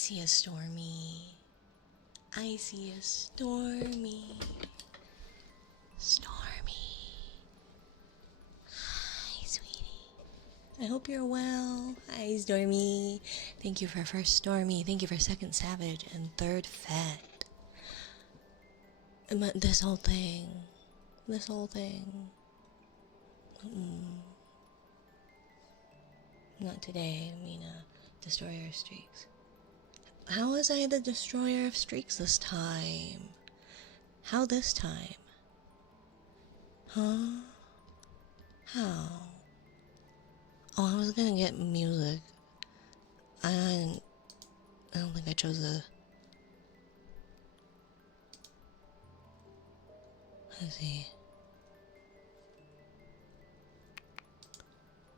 see a Stormy. I see a Stormy. Stormy. Hi, sweetie. I hope you're well. Hi, Stormy. Thank you for first Stormy. Thank you for second Savage and third Fat. This whole thing. This whole thing. Not today, Mina. Destroyer of Streaks. How was I the Destroyer of Streaks this time? How this time? Huh? How? Oh, I was gonna get music. I don't think I chose the... Let's see.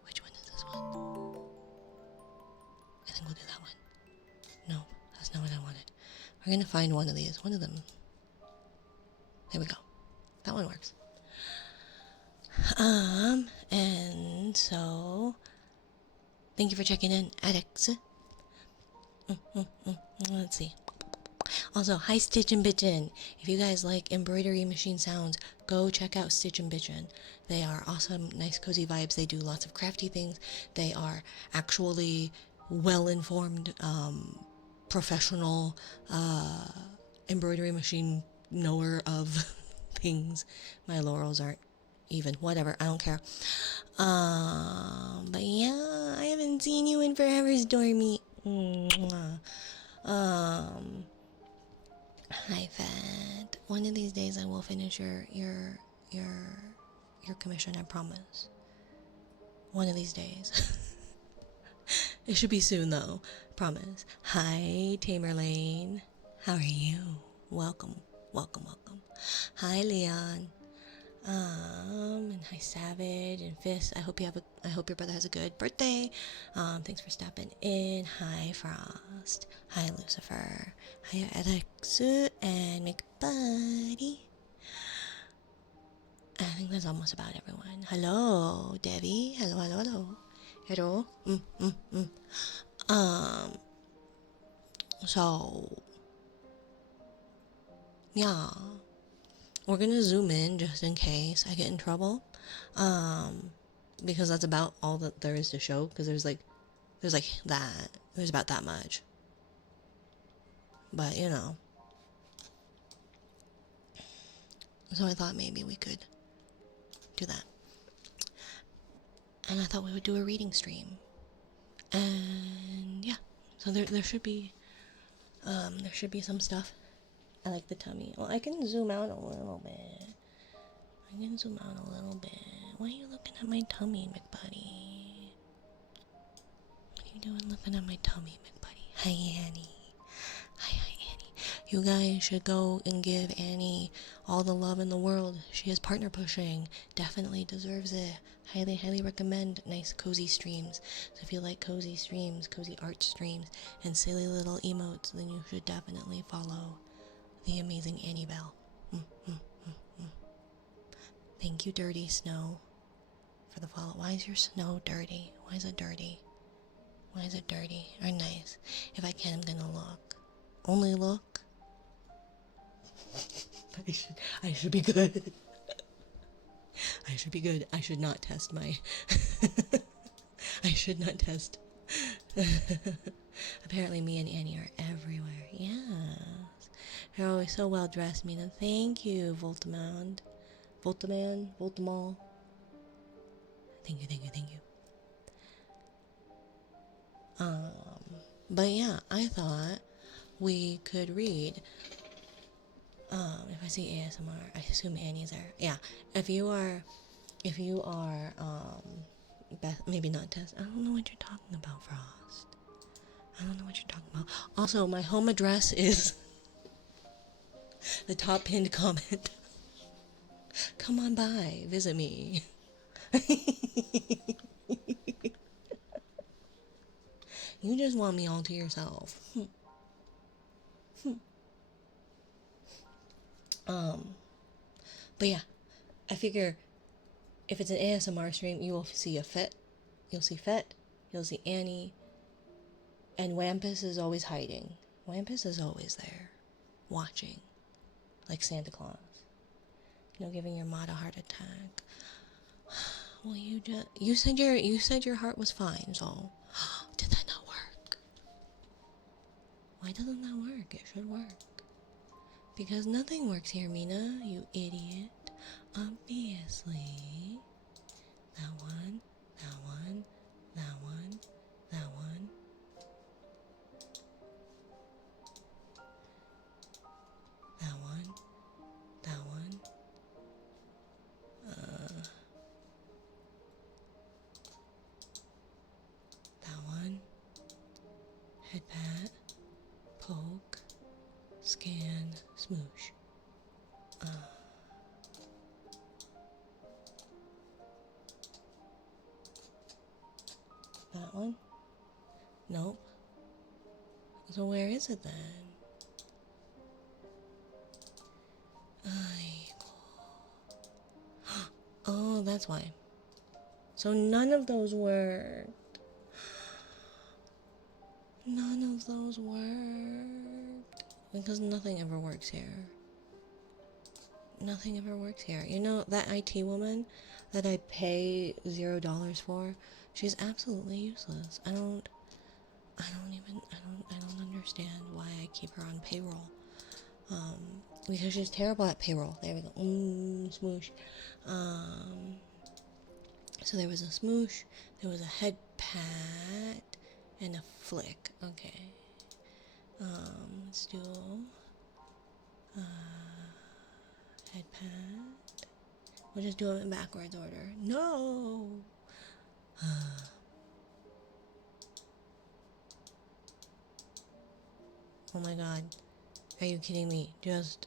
Which one is this one? I think we'll do that one. No, that's not what I wanted. We're gonna find one of these. One of them. There we go. That one works. And so... Thank you for checking in, Alex. Let's see. Also, hi Stitch and Bitchin'. If you guys like embroidery machine sounds, go check out Stitch and Bitchin'. They are awesome, nice, cozy vibes. They do lots of crafty things. They are actually well-informed, professional embroidery machine knower of things. My laurels aren't even. Whatever, I don't care. But yeah, I haven't seen you in forever, Stormy. Hi, Fat. One of these days I will finish your commission, I promise. One of these days. It should be soon though, promise. Hi, Tamerlane. How are you? Welcome, welcome, welcome. Hi, Leon. And hi Savage and Fist. I hope your brother has a good birthday. Thanks for stopping in. Hi Frost. Hi Lucifer. Hi Alex and McBuddy. I think that's almost about everyone. Hello, Debbie. Hello, hello, hello. Hello. So yeah. We're gonna zoom in just in case I get in trouble, because that's about all that there is to show. Because there's about that much. But you know, so I thought maybe we could do that, and I thought we would do a reading stream, and yeah, so there should be some stuff. I like the tummy. Well, I can zoom out a little bit. Why are you looking at my tummy, McBuddy? What are you doing looking at my tummy, McBuddy? Hi, Annie. Hi, Annie. You guys should go and give Annie all the love in the world. She is partner pushing. Definitely deserves it. Highly, highly recommend nice, cozy streams. So if you like cozy streams, cozy art streams, and silly little emotes, then you should definitely follow the amazing Annie Bell. Thank you, Dirty Snow, for the follow. Why is your snow dirty? Why is it dirty? Why is it dirty? Or nice? If I can, I'm gonna look. Only look. I should be good. I should be good. I should not test my... I should not test. Apparently me and Annie are everywhere. Yes. You're always so well dressed, Mina. Thank you, Voltaman. Voltamal. Thank you. But yeah, I thought we could read. If I see ASMR, I assume Annie's there. Yeah. If you are, Beth, maybe not Tess. I don't know what you're talking about, Frost. I don't know what you're talking about. Also, my home address is the top pinned comment. Come on by, visit me. You just want me all to yourself. But yeah, I figure if it's an ASMR stream, you will see a Fet, you'll see Fet, you'll see Annie, And Wampus is always hiding. Wampus is always there, watching, like Santa Claus. You know, giving your mod a heart attack. Well, you said your heart was fine. So, did that not work? Why doesn't that work? It should work. Because nothing works here, Mina. You idiot. Obviously. That one. That one. That one. That one. That one. That one. That one. Head pat. Poke. Scan. Smoosh. That one? Nope. So where is it then? Oh, that's why. So none of those worked. None of those worked. Because nothing ever works here. Nothing ever works here. You know, that IT woman that I pay $0 for, she's absolutely useless. I don't understand why I keep her on payroll. Because she's terrible at payroll. There we go. Smoosh. So there was a smoosh, there was a head pat, and a flick. Okay. Let's do head pat. We'll just do it in backwards order. No. Oh my god. Are you kidding me? Just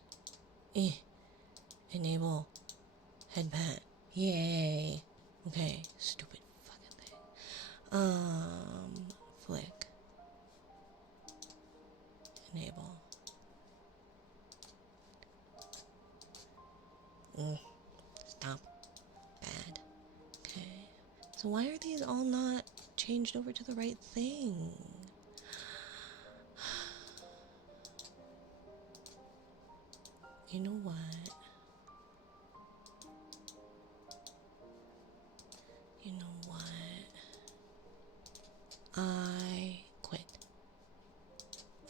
enable head pat. Yay. Okay, stupid fucking thing. Flick. Enable. Stop. Bad. Okay. So why are these all not changed over to the right thing? You know what? You know what? I quit.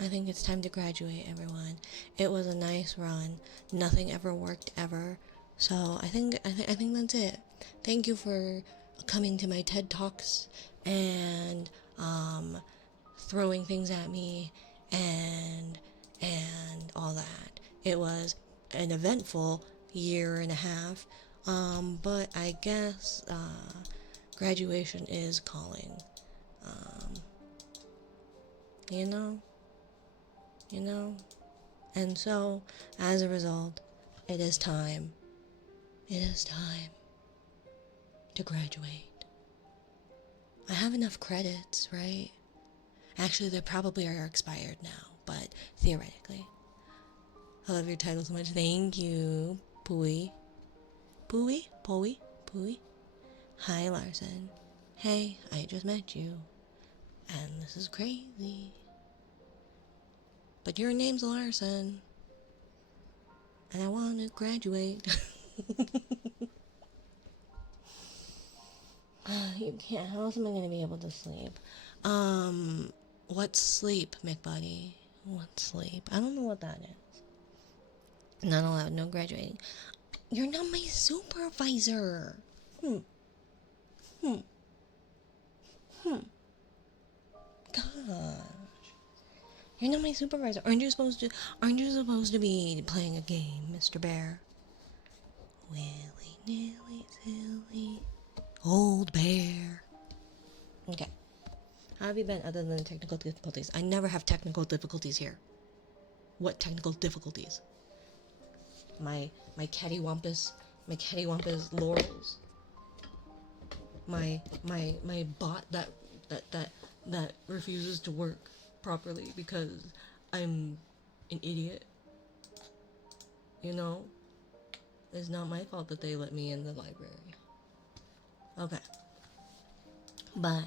I think it's time to graduate, everyone. It was a nice run. Nothing ever worked ever. So I think that's it. Thank you for coming to my TED Talks and throwing things at me and all that. It was an eventful year and a half. But I guess graduation is calling. You know? And so, as a result, it is time. It is time to graduate. I have enough credits, right? Actually, they probably are expired now, but theoretically. I love your title so much. Thank you, Pooey. Pooey. Hi, Larson. Hey, I just met you. And this is crazy. But your name's Larson. And I want to graduate. You can't. How else am I going to be able to sleep? What's sleep, McBuddy? What's sleep? I don't know what that is. Not allowed, no graduating. You're not my supervisor. Gosh. You're not my supervisor. Aren't you supposed to be playing a game, Mr. Bear? Willy-nilly, silly old bear. Okay. How have you been other than technical difficulties? I never have technical difficulties here. What technical difficulties? My cattywampus laurels. My bot that refuses to work properly because I'm an idiot. You know? It's not my fault that they let me in the library. Okay. But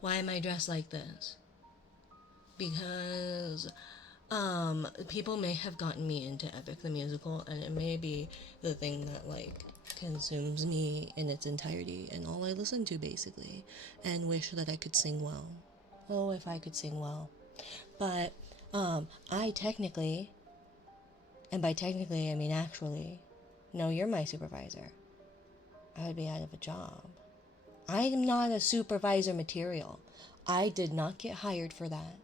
Why am I dressed like this? Because people may have gotten me into Epic the Musical, and it may be the thing that like consumes me in its entirety and all I listen to basically, and wish that I could sing well. Oh, if I could sing well. But I technically, and by technically I mean actually, no, you're my supervisor. I would be out of a job. I am not a supervisor material. I did not get hired for that.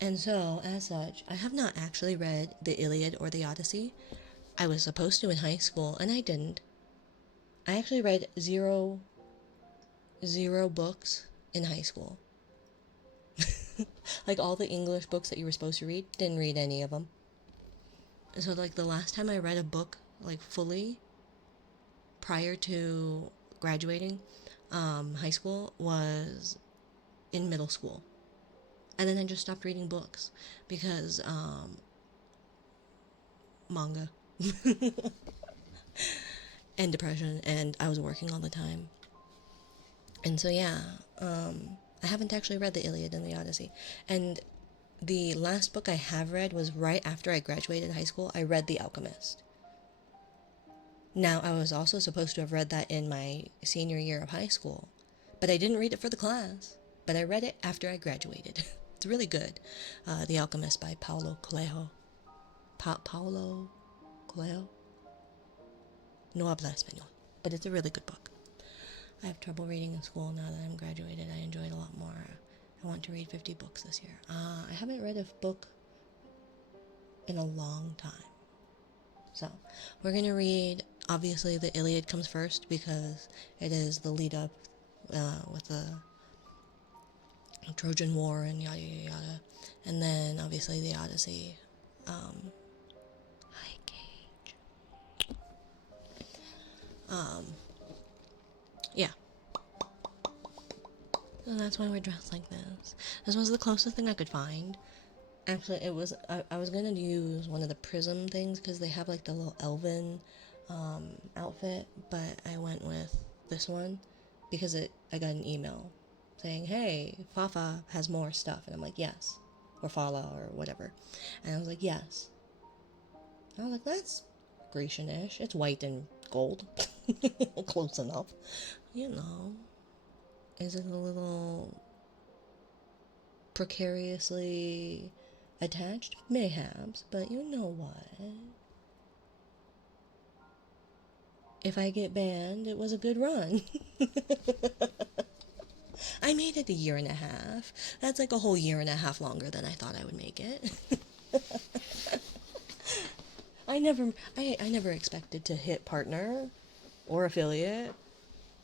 And so, as such, I have not actually read the Iliad or the Odyssey. I was supposed to in high school, and I didn't. I actually read zero books in high school. Like all the English books that you were supposed to read, didn't read any of them. So like the last time I read a book like fully prior to graduating high school was in middle school. And then I just stopped reading books because manga and depression, and I was working all the time. And so yeah, I haven't actually read the Iliad and the Odyssey. And the last book I have read was right after I graduated high school. I read The Alchemist. Now, I was also supposed to have read that in my senior year of high school, but I didn't read it for the class. But I read it after I graduated. It's really good. The Alchemist by Paulo Coelho. Paulo Coelho? No habla español. But it's a really good book. I have trouble reading in school now that I'm graduated. I enjoy it a lot more. I want to read 50 books this year. I haven't read a book in a long time. So, we're going to read, obviously, the Iliad comes first because it is the lead up with the Trojan War and yada yada yada. And then, obviously, the Odyssey. Hi, Cage. Yeah. So that's why we're dressed like this. This was the closest thing I could find. Actually, it was, I was gonna use one of the prism things because they have like the little elven outfit, but I went with this one because I got an email saying, hey, Fafa has more stuff, and I'm like, yes, or Fala or whatever, and I was like, yes. I was like, that's Grecian-ish. It's white and gold. Close enough, you know. Is it a little precariously attached? Mayhaps, but you know what? If I get banned, it was a good run. I made it a year and a half. That's like a whole year and a half longer than I thought I would make it. I never expected to hit partner or affiliate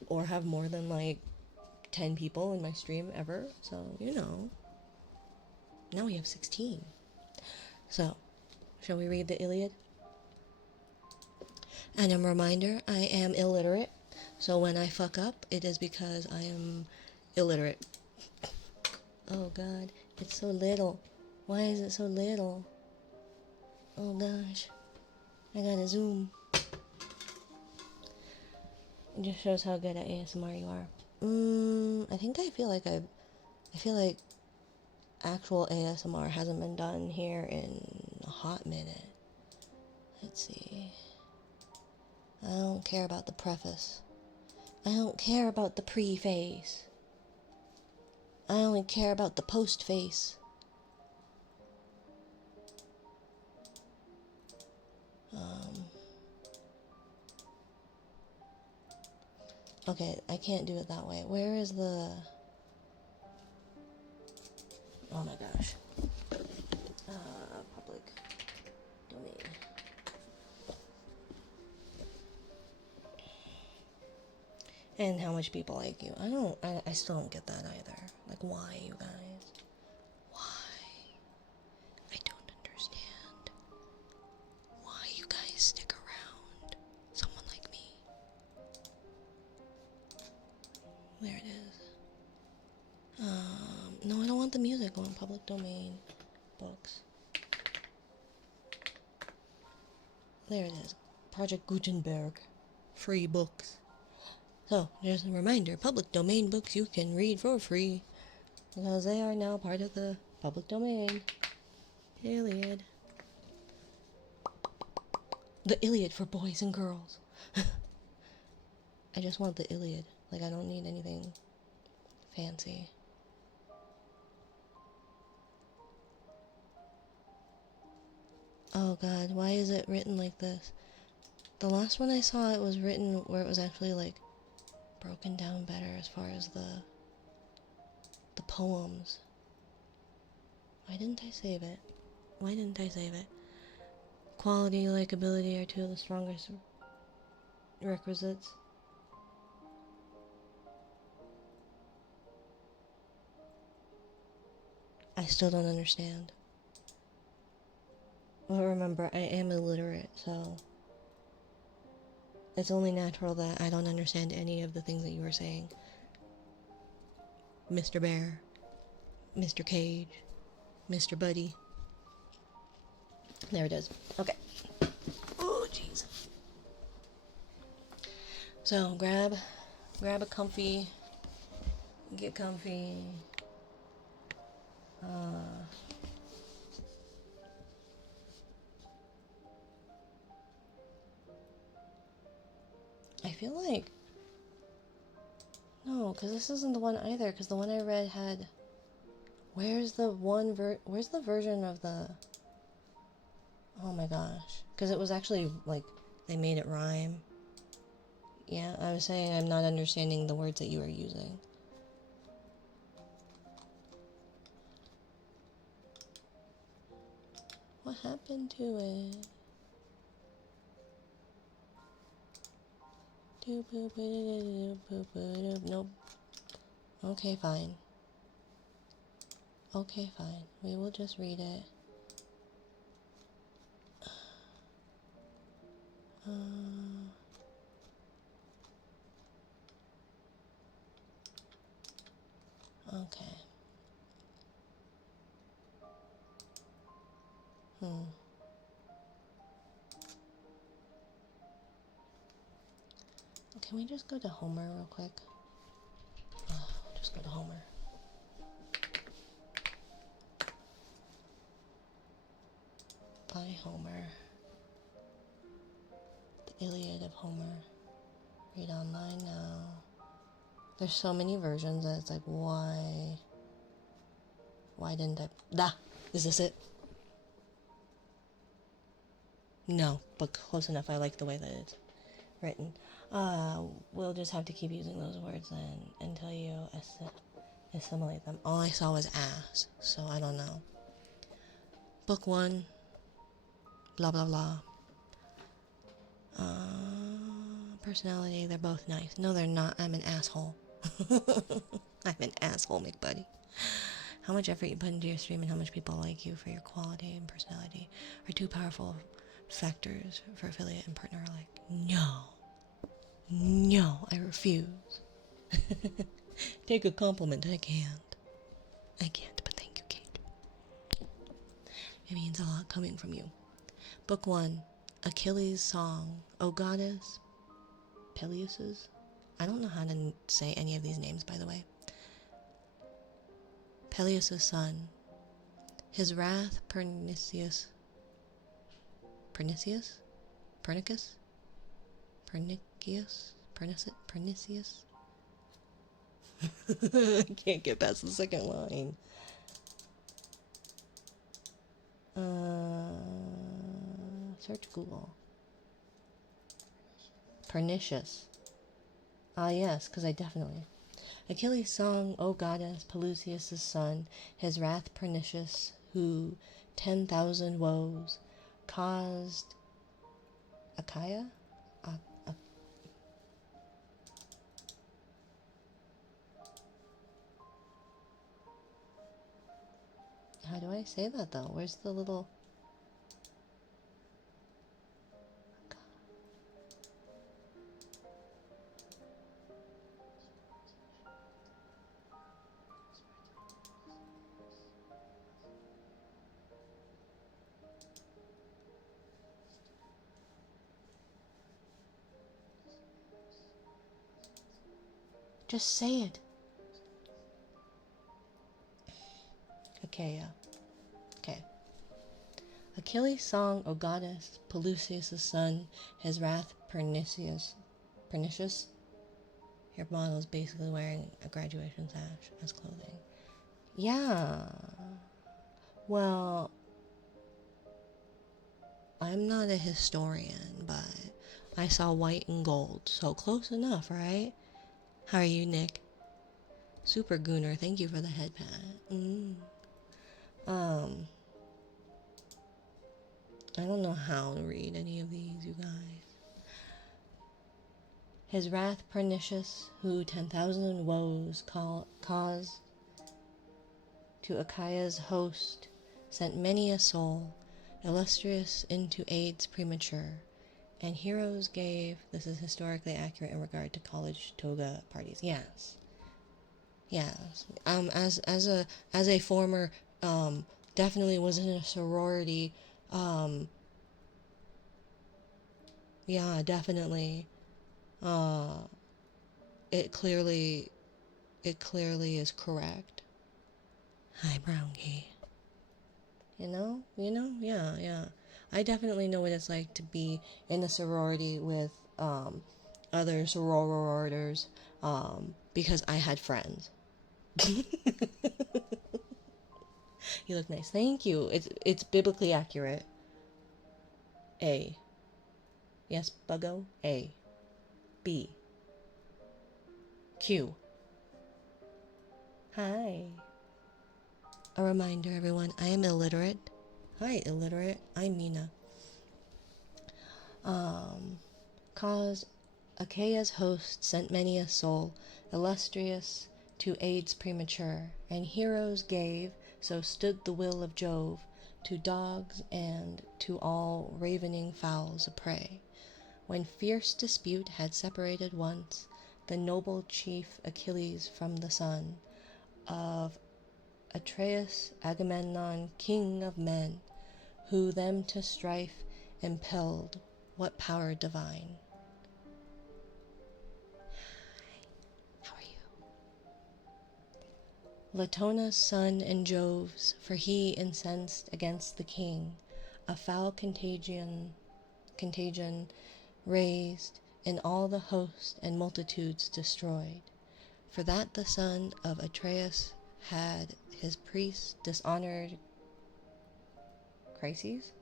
or have more than like 10 people in my stream ever. So, you know. Now we have 16. So, shall we read the Iliad? And a reminder, I am illiterate. So when I fuck up, it is because I am illiterate. Oh god, it's so little. Why is it so little? Oh gosh. I gotta zoom. It just shows how good at ASMR you are. I think I feel like actual ASMR hasn't been done here in a hot minute. Let's see. I don't care about the preface. I don't care about the preface. I only care about the postface. Okay, I can't do it that way. Where is the... Oh my gosh. Public domain. And how much people like you. I still don't get that either. Like, why, you guys? Why? I don't understand. Why you guys stick around someone like me. There it is. No, I don't want the music on public domain books. There it is. Project Gutenberg. free books. So, just a reminder, public domain books you can read for free, because they are now part of the public domain. Iliad. The Iliad for boys and girls. I just want the Iliad. Like, I don't need anything fancy. Oh god, why is it written like this? The last one I saw, it was written where it was actually, like, broken down better as far as the poems. Why didn't I save it? Why didn't I save it? Quality, likability are two of the strongest requisites. I still don't understand. Well, remember, I am illiterate, so it's only natural that I don't understand any of the things that you were saying. Mr. Bear, Mr. Cage, Mr. Buddy. There it is. Okay. Oh, jeez. So, grab a comfy, get comfy. I feel like... No, because this isn't the one either, because the one I read had... Where's the version of the... Oh my gosh. Because it was actually, like, they made it rhyme. Yeah, I was saying I'm not understanding the words that you are using. What happened to it? Nope. Okay, fine. Okay, fine. We will just read it. Okay. Can we just go to Homer real quick? Just go to Homer. By Homer. The Iliad of Homer. Read online now. There's so many versions that it's like, why? Why didn't I? Is this it? No, but close enough. I like the way that it's written. We'll just have to keep using those words then until you assimilate them. All I saw was ass, so I don't know. Book 1, blah blah blah. Personality, they're both nice. No, they're not. I'm an asshole. I'm an asshole, McBuddy. How much effort you put into your stream and how much people like you for your quality and personality are two powerful factors for affiliate and partner alike. No, I refuse. Take a compliment. I can't, but thank you, Kate. It means a lot coming from you. Book 1, Achilles' Song, O Goddess, Peleus's. I don't know how to say any of these names, by the way. Peleus' son. His wrath, Pernicus. Pernicius? I can't get past the second line. Search Google. Pernicious. Ah, yes, because I definitely... Achilles' song, O goddess, Peleus' son, his wrath pernicious, who 10,000 woes caused Achaia? How do I say that though? Where's the little... Just say it. Achaia. Okay. Achilles' song, O goddess, Pelusius' son, his wrath pernicious. Pernicious? Your model is basically wearing a graduation sash as clothing. Yeah. Well, I'm not a historian, but I saw white and gold, so close enough, right? How are you, Nick? Super Gooner, thank you for the head pat. I don't know how to read any of these, you guys. His wrath pernicious, who 10,000 woes caused to Achaia's host, sent many a soul, illustrious into aids premature, and heroes gave. This is historically accurate in regard to college toga parties. Yes. Yes. As a former, definitely was in a sorority. Yeah, definitely. It clearly is correct. Hi, Brown Key. Yeah. I definitely know what it's like to be in a sorority with other sororitors because I had friends. You look nice. Thank you. It's biblically accurate. A. Yes, Buggo. A. B. Q. Hi. A reminder, everyone, I am illiterate. Hi, illiterate. I'm Mina. Cause Achaia's host sent many a soul, illustrious to aids premature, and heroes gave, so stood the will of Jove, to dogs and to all ravening fowls a prey. When fierce dispute had separated once the noble chief Achilles from the son of Atreus, Agamemnon, king of men, who them to strife impelled, what power divine. How are you? Latona's son and Jove's, for he incensed against the king, a foul contagion raised, in all the host and multitudes destroyed. For that the son of Atreus had his priest dishonored Chryses?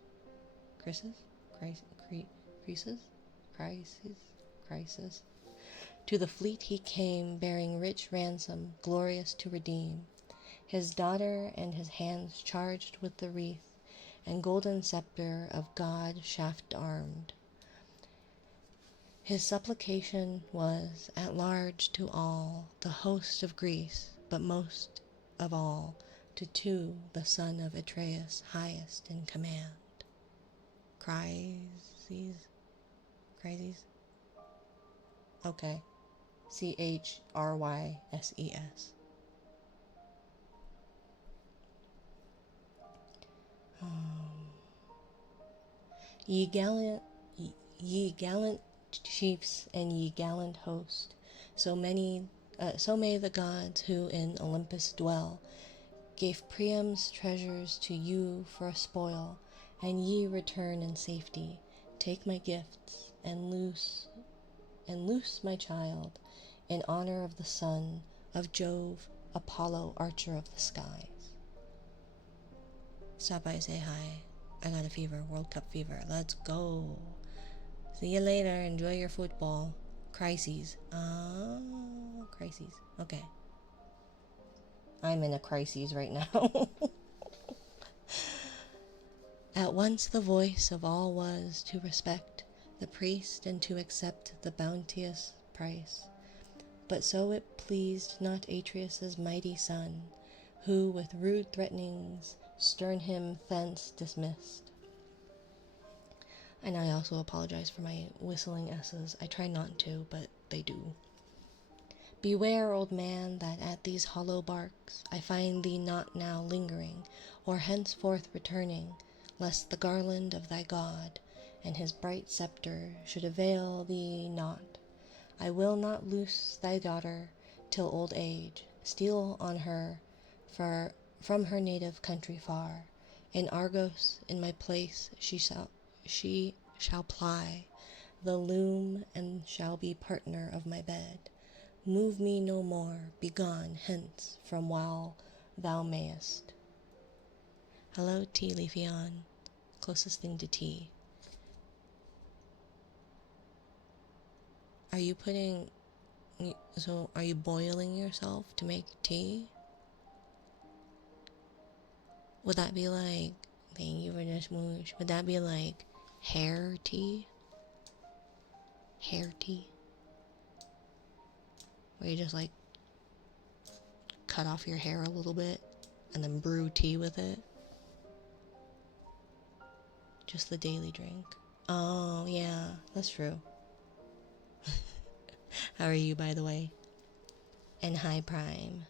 To the fleet he came, bearing rich ransom, glorious to redeem his daughter, and his hands charged with the wreath and golden scepter of God shaft armed. His supplication was at large to all the host of Greece, but most of all to the son of Atreus, highest in command. Chryses? Okay. Chrys. Ye gallant chiefs and ye gallant host, so may the gods who in Olympus dwell gave Priam's treasures to you for a spoil, and ye return in safety. Take my gifts and loose my child, in honor of the son of Jove, Apollo, archer of the skies. Stop by, say hi. I got a fever, World Cup fever. Let's go. See you later. Enjoy your football. Crises. Crises. Okay. I'm in a crisis right now. At once the voice of all was to respect the priest and to accept the bounteous price. But so it pleased not Atreus' mighty son, who with rude threatenings stern him thence dismissed. And I also apologize for my whistling S's. I try not to, but they do. Beware, old man, that at these hollow barks I find thee not now lingering, or henceforth returning, lest the garland of thy God and his bright scepter should avail thee naught. I will not loose thy daughter, till old age, steal on her from her native country far. In Argos, in my place, she shall ply the loom and shall be partner of my bed. Move me no more, begone hence from while thou mayest. Hello, tea, Leafeon. Closest thing to tea. Are you boiling yourself to make tea? Would that be like, thank you for the smooch, would that be like hair tea? Hair tea? Where you just like cut off your hair a little bit and then brew tea with it? Just the daily drink. Oh, yeah, that's true. How are you, by the way? And hi, Prime.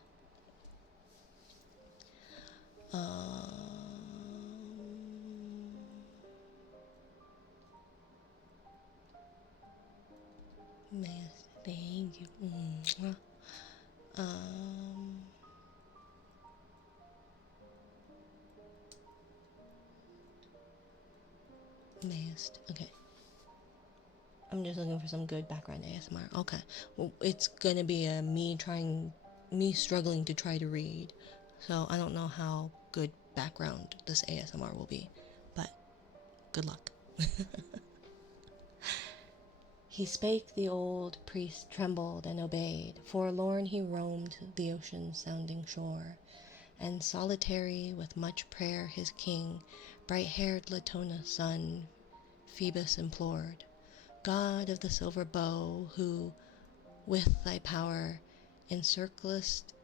Mass, thank you. Mast. Okay. I'm just looking for some good background ASMR. Okay. Well, it's gonna be me struggling to try to read. So I don't know how good background this ASMR will be, but good luck. He spake, the old priest trembled and obeyed. Forlorn he roamed the ocean's sounding shore, and solitary with much prayer his king, bright-haired Latona's son, Phoebus implored. God of the silver bow, who with thy power encirclest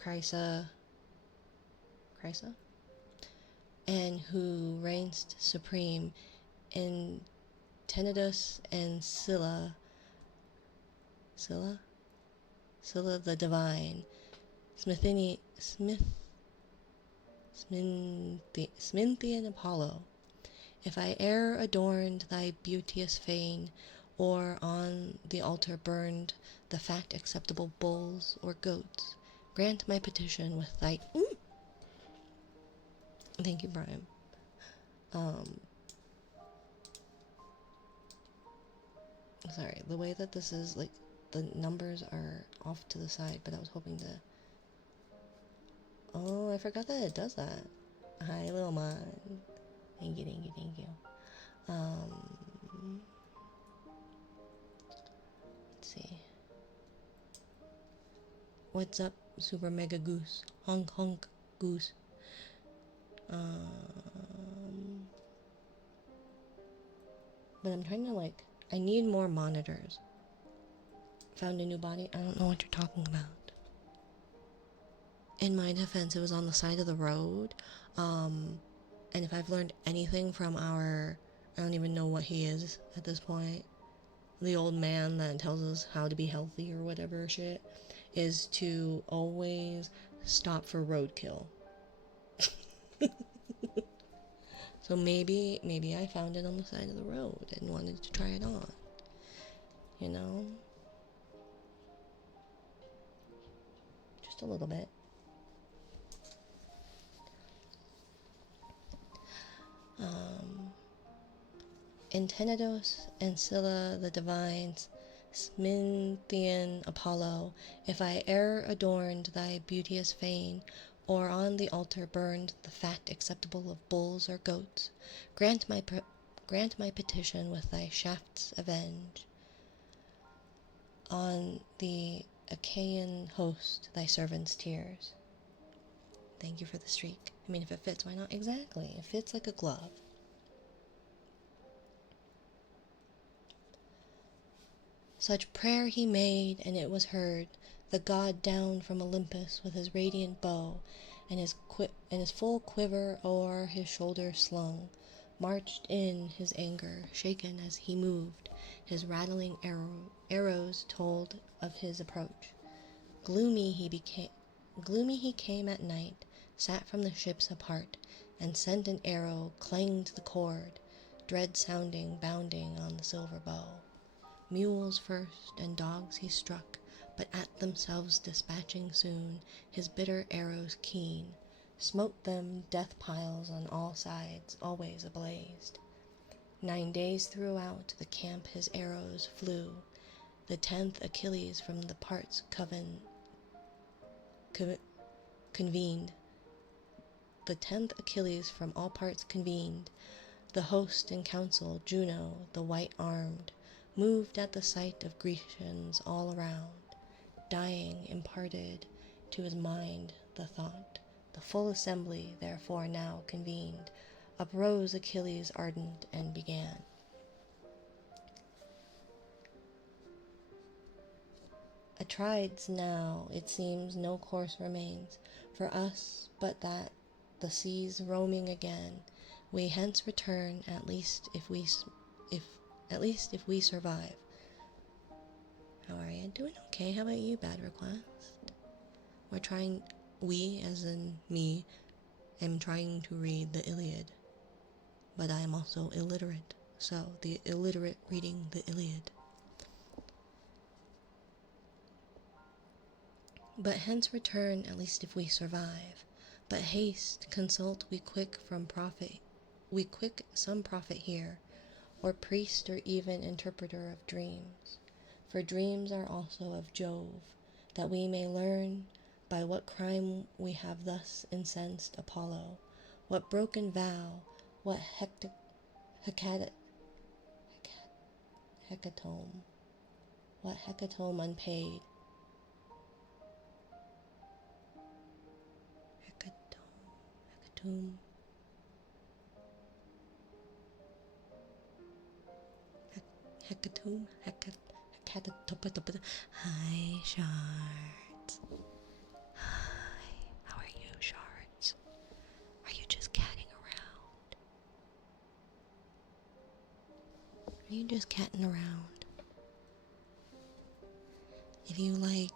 Chrysa, and who reignst supreme in Tenedos and Scylla the divine, Sminthian Apollo, if I e'er adorned thy beauteous fane, or on the altar burned the fact acceptable bulls or goats, grant my petition with thy... Thank you, Brian. Sorry, the way that this is, like, the numbers are off to the side, but I was hoping to... Oh, I forgot that it does that. Hi, little man. Thank you. Let's see. What's up, Super Mega Goose? Honk honk goose. But I'm trying to, like, I need more monitors. Found a new body? I don't know what you're talking about. In my defense, it was on the side of the road. And if I've learned anything from I don't even know what he is at this point, the old man that tells us how to be healthy or whatever shit, is to always stop for roadkill. So maybe I found it on the side of the road and wanted to try it on. You know? Just a little bit. In Tenedos and Scylla the divines, Sminthian Apollo, if I e'er adorned thy beauteous fane, or on the altar burned the fat acceptable of bulls or goats, grant my petition with thy shafts avenge. On the Achaean host thy servants' tears. Thank you for the streak. I mean, if it fits, why not? Exactly. It fits like a glove. Such prayer he made, and it was heard. The god down from Olympus with his radiant bow, and his full quiver o'er his shoulder slung, marched in his anger, shaken as he moved. His rattling arrows told of his approach. Gloomy he came at night, sat from the ships apart, and sent an arrow, clanged the cord, dread sounding, bounding on the silver bow. Mules first and dogs he struck, but at themselves dispatching soon his bitter arrows keen, smote them death piles on all sides, always ablazed. 9 days throughout the camp his arrows flew, the 10th Achilles from the parts convened. The 10th Achilles from all parts convened, the host in council, Juno, the white-armed, moved at the sight of Grecians all around, dying imparted to his mind the thought. The full assembly, therefore, now convened, uprose Achilles ardent and began. Atrides now, it seems, no course remains for us but that, the seas roaming again, we hence return, at least if we survive. How are you? Doing okay. How about you, Bad Request? We, as in me, am trying to read the Iliad, but I am also illiterate, so the illiterate reading the Iliad. But hence return, at least if we survive. But haste, consult we quick some prophet here, or priest or even interpreter of dreams. For dreams are also of Jove, that we may learn by what crime we have thus incensed Apollo, what broken vow, what hecatomb unpaid. Hi, Shards. Hi, how are you, Shards? Are you just catting around? Are you just catting around? If you like,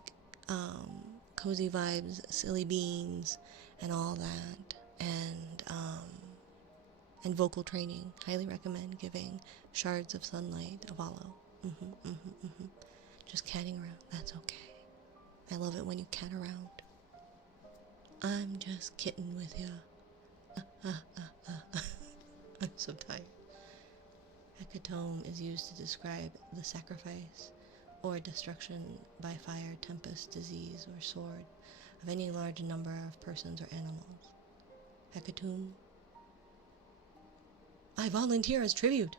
cozy vibes, silly beans, and all that, and vocal training, highly recommend giving Shards of Sunlight a follow. Just catting around, that's okay. I love it when you cat around. I'm just kidding with ya. I'm so tired. Hecatomb is used to describe the sacrifice or destruction by fire, tempest, disease, or sword of any large number of persons or animals. Hecatomb. I volunteer as tribute.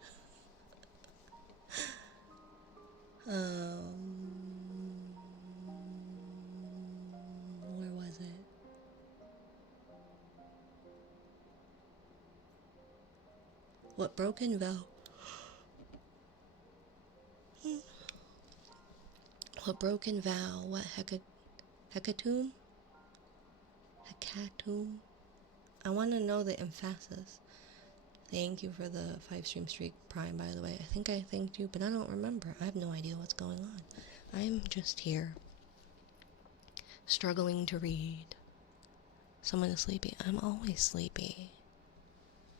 Where was it? What broken vow? What broken vow? What hecatomb? Hecatomb? I want to know the emphasis. Thank you for the 5-stream streak, Prime, by the way. I think I thanked you, but I don't remember. I have no idea what's going on. I'm just here, struggling to read. Someone is sleepy. I'm always sleepy.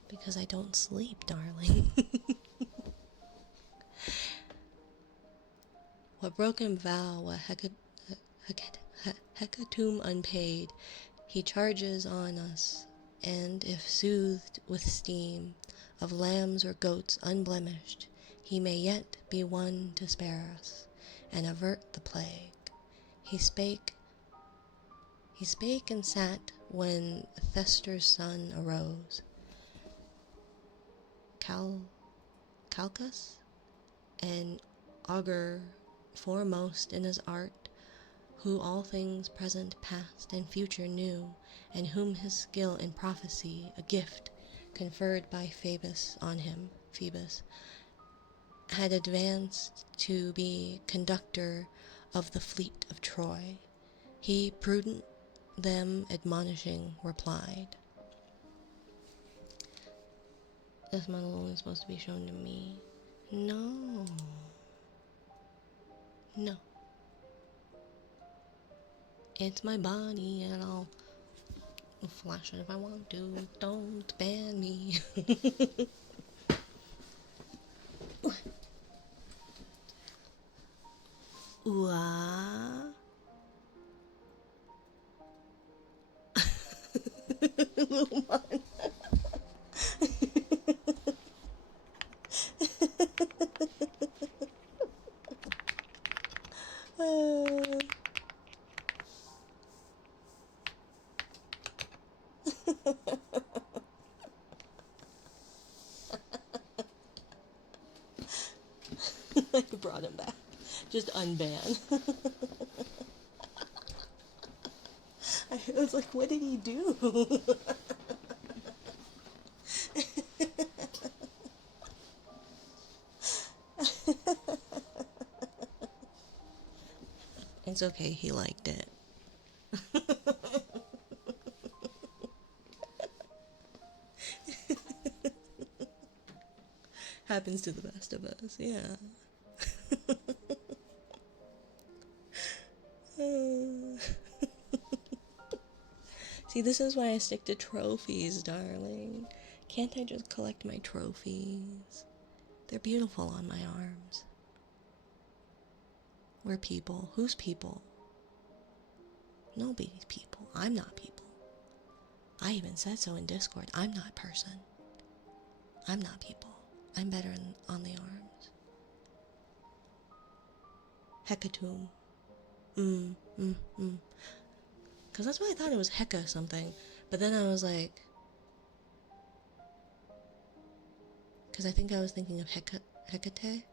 Because I don't sleep, darling. What broken vow, what hecatomb unpaid, he charges on us, and if soothed with steam of lambs or goats unblemished, he may yet be one to spare us, and avert the plague. He spake and sat when Thestor's son arose, Calchas, an augur foremost in his art, who all things present, past, and future knew, and whom his skill in prophecy, a gift conferred by Phoebus on him, had advanced to be conductor of the fleet of Troy. He, prudent, them admonishing, replied. This model only supposed to be shown to me. No. No. It's my body and I'll flash it if I want to. Don't ban me. Ooh, ah. Luman. I brought him back. Just unban. I was like, what did he do? It's okay, he liked it. Happens to the best of us, yeah. See, this is why I stick to trophies, darling. Can't I just collect my trophies? They're beautiful on my arms. We're people. Who's people? Nobody's people. I'm not people. I even said so in Discord. I'm not person. I'm not people. I'm better on the arms. Hecatomb. Because that's why I thought it was Hecka something. But then I was like... Because I think I was thinking of Hecate.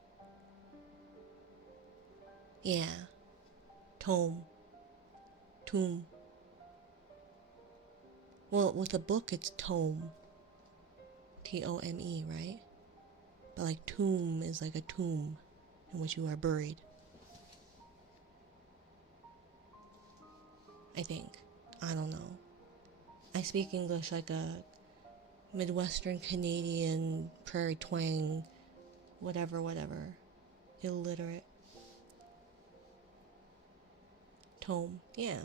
Yeah. Tome. Tomb. Well, with a book, it's tome. Tome, right? But like tomb is like a tomb in which you are buried. I think. I don't know. I speak English like a Midwestern Canadian prairie twang, whatever. Illiterate. Tome, yeah.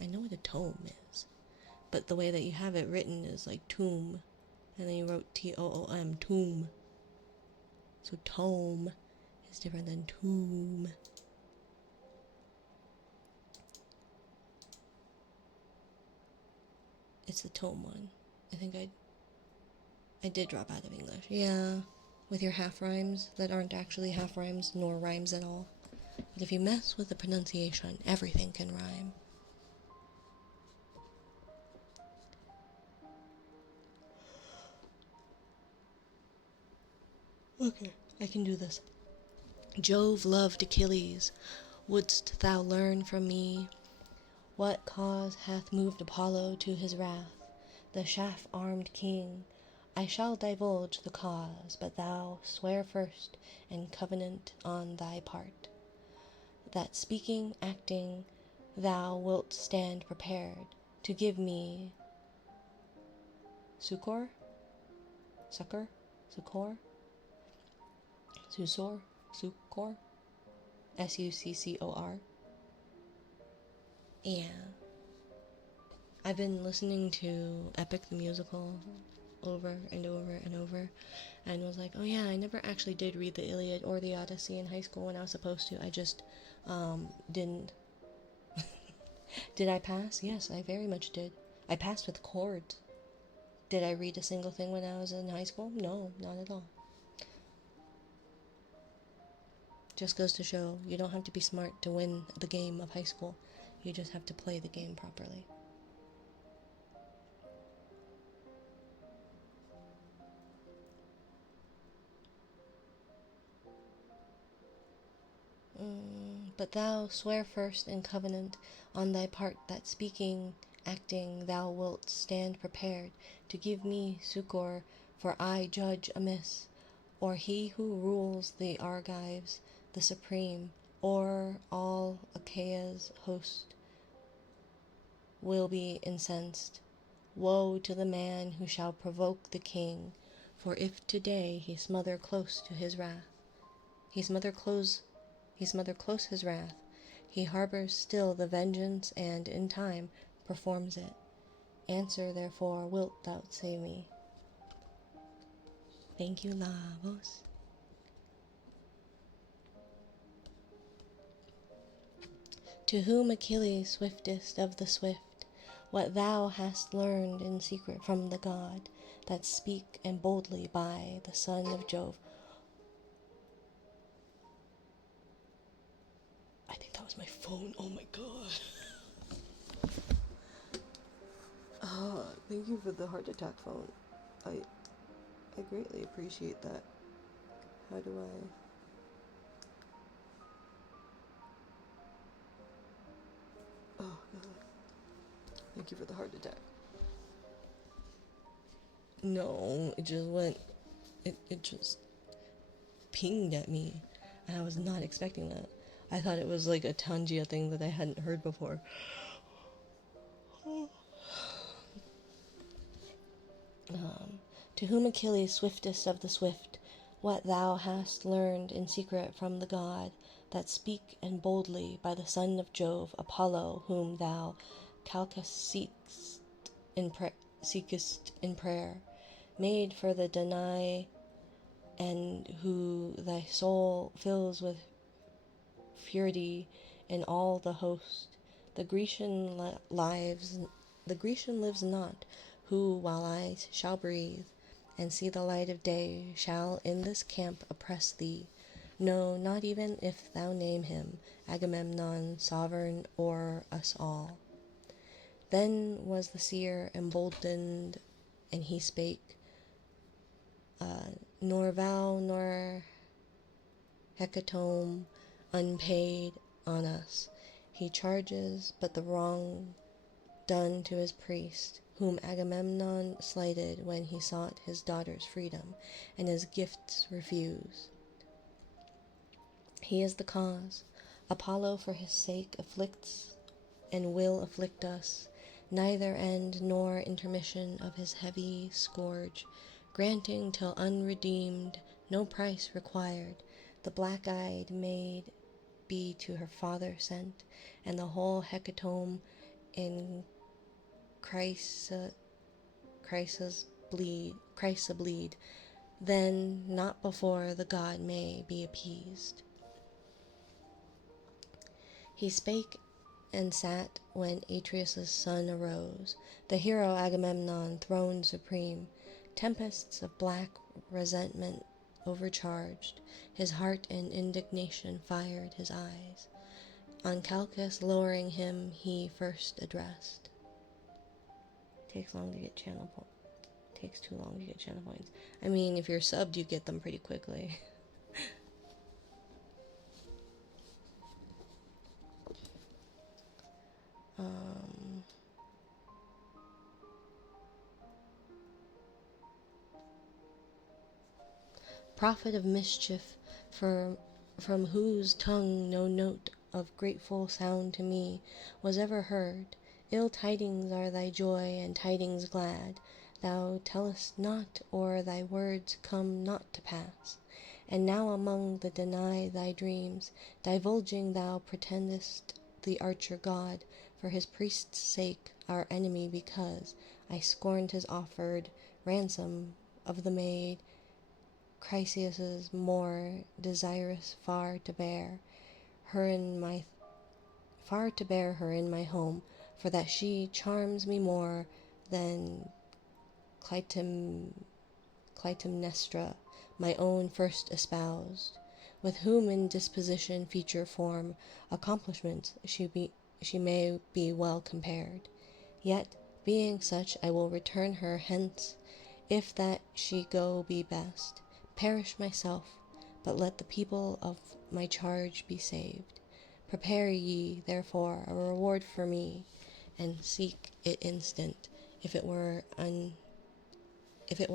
I know what a tome is, but the way that you have it written is like tomb, and then you wrote Toom, tomb. So tome is different than tomb. It's the tome one. I think I did drop out of English. Yeah, with your half rhymes that aren't actually half rhymes nor rhymes at all. But if you mess with the pronunciation, everything can rhyme. Okay, I can do this. Jove loved Achilles. Wouldst thou learn from me what cause hath moved Apollo to his wrath, the shaft-armed king? I shall divulge the cause, but thou swear first in covenant on thy part, that speaking, acting, thou wilt stand prepared to give me succor, susor, Succor. Yeah. I've been listening to Epic the Musical over and over and over, and was like, oh yeah, I never actually did read the Iliad or the Odyssey in high school when I was supposed to. I just didn't. Did I pass? Yes, I very much did. I passed with chords. Did I read a single thing when I was in high school? No, not at all. Just goes to show you don't have to be smart to win the game of high school. You just have to play the game properly. But thou swear first in covenant on thy part that speaking, acting, thou wilt stand prepared to give me succor, for I judge amiss, or he who rules the Argives, the supreme, or all Achaea's host, will be incensed. Woe to the man who shall provoke the king, for if today he smother close to his wrath, he smother close his wrath, he harbors still the vengeance, and in time performs it. Answer, therefore, wilt thou save me? Thank you, Lavos. To whom Achilles, swiftest of the swift, what thou hast learned in secret from the god, that speak and boldly by the son of Jove. I think that was my phone. Oh my god. Thank you for the heart attack phone. I greatly appreciate that. How do I... Oh god. Thank you for the heart attack. No, it just went... It just pinged at me. And I was not expecting that. I thought it was like a Tangia thing that I hadn't heard before. To whom Achilles, swiftest of the swift, what thou hast learned in secret from the god, that speak and boldly by the son of Jove, Apollo, whom thou, Calchas, seekest in prayer, made for the Danai, and who thy soul fills with fury in all the host. The Grecian lives not, who, while I shall breathe and see the light of day, shall in this camp oppress thee. No, not even if thou name him, Agamemnon, sovereign o'er us all. Then was the seer emboldened, and he spake, nor vow nor hecatomb unpaid on us. He charges but the wrong done to his priest, whom Agamemnon slighted when he sought his daughter's freedom, and his gifts refused. He is the cause. Apollo for his sake afflicts and will afflict us, neither end nor intermission of his heavy scourge, granting till unredeemed, no price required, the black-eyed maid be to her father sent, and the whole hecatomb in Chrysa bleed, then not before the god may be appeased. He spake and sat when Atreus' son arose, the hero Agamemnon throned supreme. Tempests of black resentment overcharged his heart, and indignation fired his eyes. On Calchas lowering him he first addressed. Takes too long to get channel points. I mean, if you're subbed, you get them pretty quickly. Prophet of mischief, from whose tongue no note of grateful sound to me was ever heard. Ill tidings are thy joy, and tidings glad thou tellest not, or thy words come not to pass. And now among the Danai thy dreams divulging, thou pretendest the archer god, for his priest's sake, our enemy, because I scorned his offered ransom of the maid Chryseis, more desirous far to bear her in my home, for that she charms me more than Clytemnestra, my own first espoused, with whom in disposition, feature, form, accomplishments she may be well compared. Yet, being such, I will return her hence, if that she go be best. Perish myself, but let the people of my charge be saved. Prepare ye, therefore, a reward for me, and seek it instant, if it were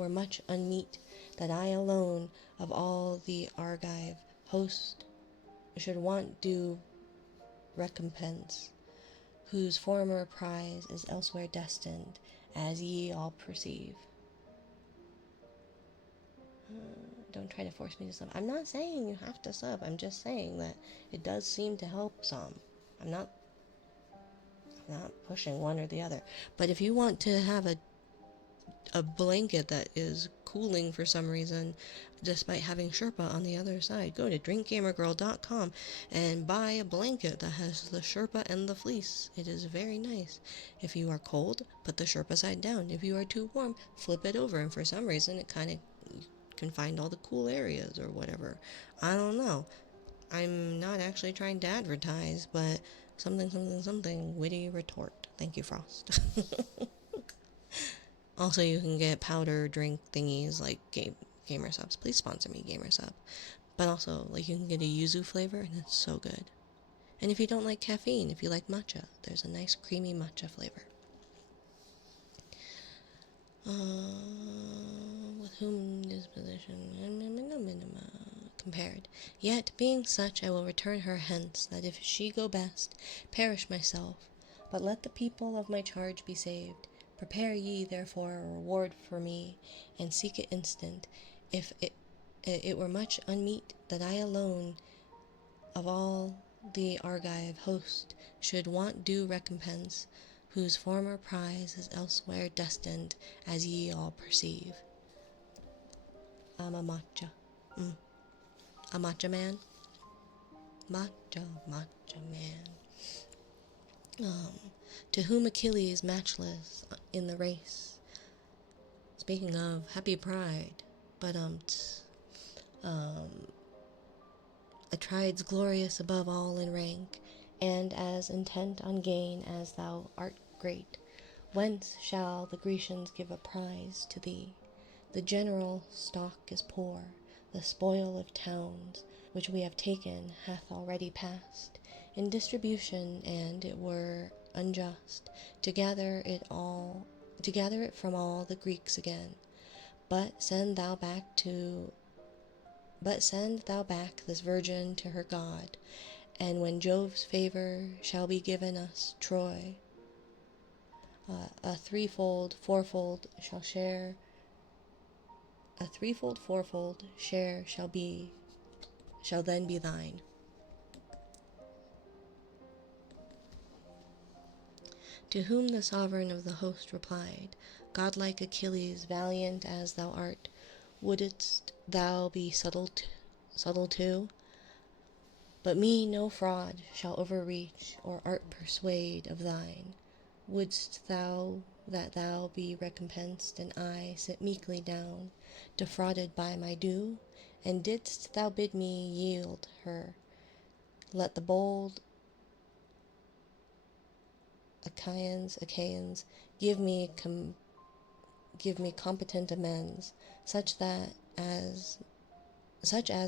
much unmeet that I alone of all the Argive host should want due recompense, whose former prize is elsewhere destined, as ye all perceive. Don't try to force me to sub. I'm not saying you have to sub. I'm just saying that it does seem to help some. I'm not pushing one or the other. But if you want to have a blanket that is cooling for some reason, despite having Sherpa on the other side. Go to drinkgamergirl.com and buy a blanket that has the Sherpa and the fleece. It is very nice. If you are cold, put the Sherpa side down. If you are too warm, flip it over, and for some reason it kind of can find all the cool areas or whatever. I don't know. I'm not actually trying to advertise, but something, witty retort. Thank you, Frost. Also, you can get powder drink thingies like Gamer Subs. Please sponsor me, Gamer Sub. But also, like, you can get a yuzu flavor, and it's so good. And if you don't like caffeine, if you like matcha, there's a nice creamy matcha flavor. With whom disposition compared. Yet, being such, I will return her hence, that if she go best, perish myself. But let the people of my charge be saved. Prepare ye, therefore, a reward for me, and seek it instant, if it were much unmeet that I alone of all the Argive host should want due recompense, whose former prize is elsewhere destined, as ye all perceive. I'm a matcha. A matcha man. Matcha man. To whom Achilles matchless in the race. Speaking of, happy pride. But Atrides glorious above all in rank, and as intent on gain as thou art great. Whence shall the Grecians give a prize to thee? The general stock is poor, the spoil of towns, which we have taken, hath already passed in distribution, and it were unjust to gather it from all the Greeks again. But send thou back this virgin to her God, and when Jove's favor shall be given us Troy, a threefold, fourfold share shall then be thine. To whom the sovereign of the host replied, godlike Achilles, valiant as thou art, wouldst thou be subtle too? But me no fraud shall overreach, or art persuade of thine. Wouldst thou that thou be recompensed, and I sit meekly down, defrauded by my due? And didst thou bid me yield her, let the bold Achaeans give me competent amends, such as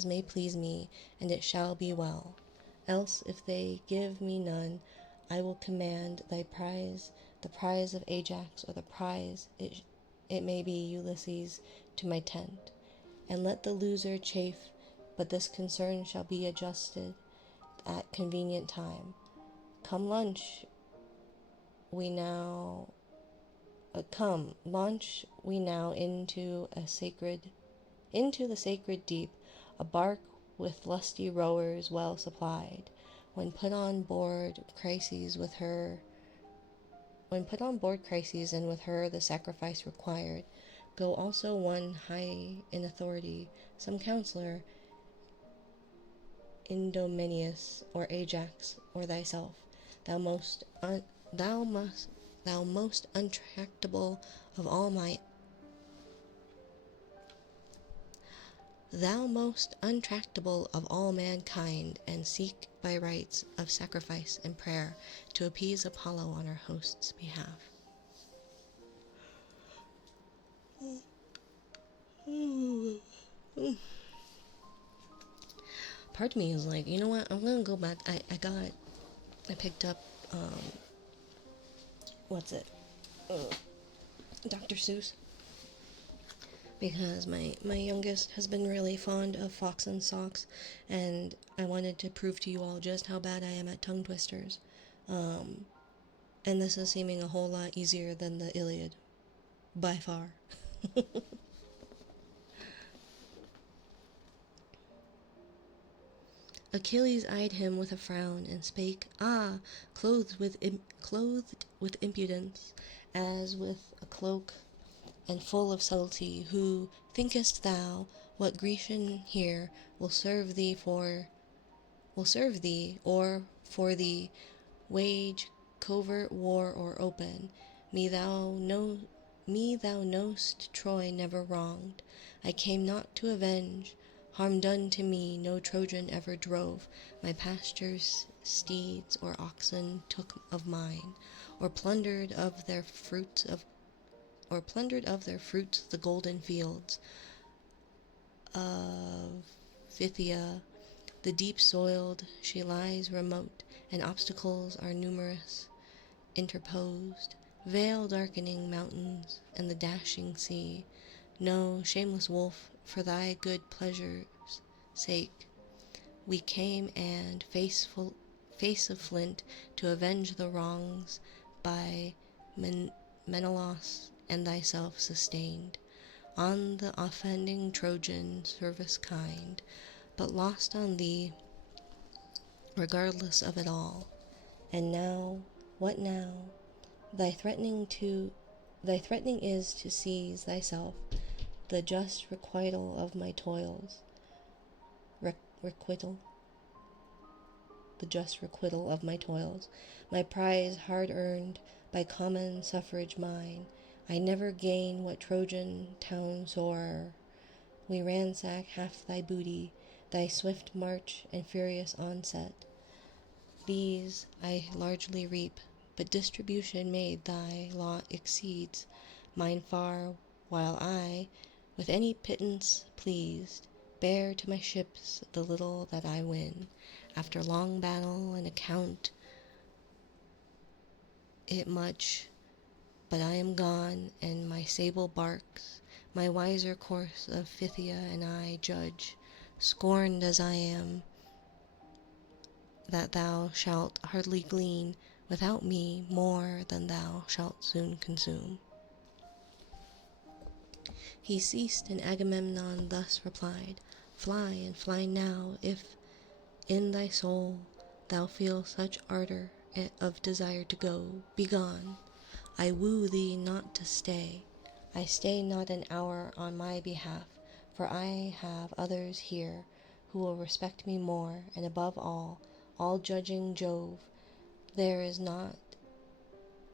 may please me, and it shall be well. Else, if they give me none, I will command thy prize, the prize of Ajax, or the prize, it may be Ulysses, to my tent. And let the loser chafe, but this concern shall be adjusted at convenient time. Come launch we now into the sacred deep, a bark with lusty rowers well supplied. When put on board Chryses and with her the sacrifice required, go also one high in authority, some counselor, Idomeneus or Ajax or thyself, thou most untractable of all mankind, and seek by rites of sacrifice and prayer to appease Apollo on our host's behalf. Part of me is like, you know what, I'm gonna go back. I picked up Dr. Seuss, because my youngest has been really fond of Fox and Socks, and I wanted to prove to you all just how bad I am at tongue twisters. And this is seeming a whole lot easier than the Iliad, by far. Achilles eyed him with a frown, and spake, ah, clothed with impudence, as with a cloak and full of subtlety, who thinkest thou what Grecian here will serve thee, or for thee wage covert war or open? Me thou know'st Troy never wronged. I came not to avenge harm done to me. No Trojan ever drove my pastures, steeds or oxen took of mine, or plundered of their fruits the golden fields of Phthia. The deep soiled she lies remote, and obstacles are numerous interposed, veil darkening mountains and the dashing sea. No, shameless wolf, for thy good pleasure's sake, we came and face of flint to avenge the wrongs by Menelaus and thyself sustained on the offending Trojan service kind, but lost on thee regardless of it all. And now, what now? Thy threatening is to seize thyself the just requital of my toils, requital, the just requital of my toils, my prize hard earned by common suffrage mine. I never gain what Trojan town soe'er. We ransack half thy booty, thy swift march and furious onset. These I largely reap, but distribution made thy lot exceeds mine far, while I, with any pittance pleased, bear to my ships the little that I win. After long battle and account it much, but I am gone, and my sable barks my wiser course of Phthia, and I judge, scorned as I am, that thou shalt hardly glean without me more than thou shalt soon consume. He ceased, and Agamemnon thus replied, Fly, and fly now, if in thy soul thou feel such ardor of desire to go. Begone, I woo thee not to stay. I stay not an hour on my behalf, for I have others here who will respect me more, and above all judging Jove, there is not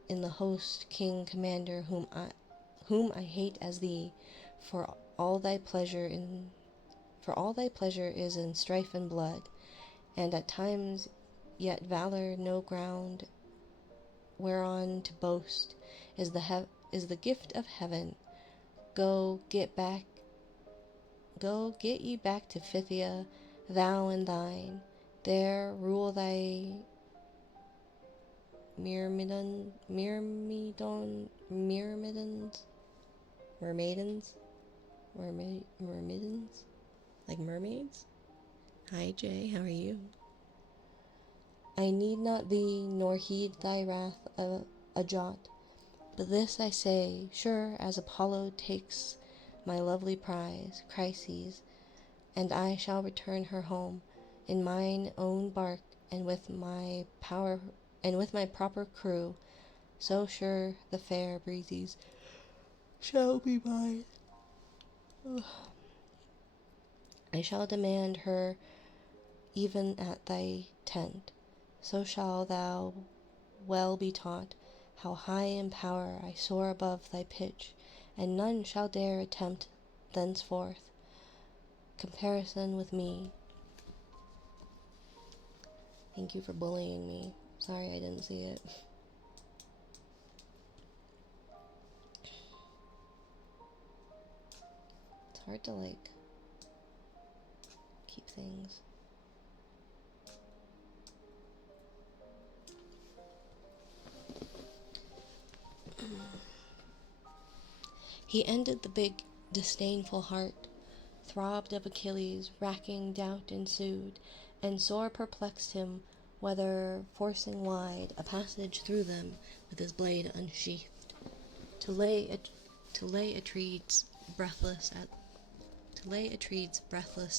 in the host king commander whom I hate as thee, for all thy pleasure is in strife and blood, and at times yet valor no ground whereon to boast is the gift of heaven. Go get ye back to Phthia, thou and thine. There rule thy myrmidons, like mermaids. Hi Jay, how are you? I need not thee, nor heed thy wrath a jot, but this I say, sure as Apollo takes my lovely prize, Chryses, and I shall return her home in mine own bark, and with my proper crew, so sure the fair Breezes shall be mine. I shall demand her even at thy tent, so shall thou well be taught how high in power I soar above thy pitch, and none shall dare attempt thenceforth comparison with me. Thank you for bullying me. Sorry I didn't see it. It's hard to keep things. He ended the big, disdainful heart, throbbed of Achilles, racking doubt ensued, and sore perplexed him whether, forcing wide a passage through them with his blade unsheathed, to lay Atrides breathless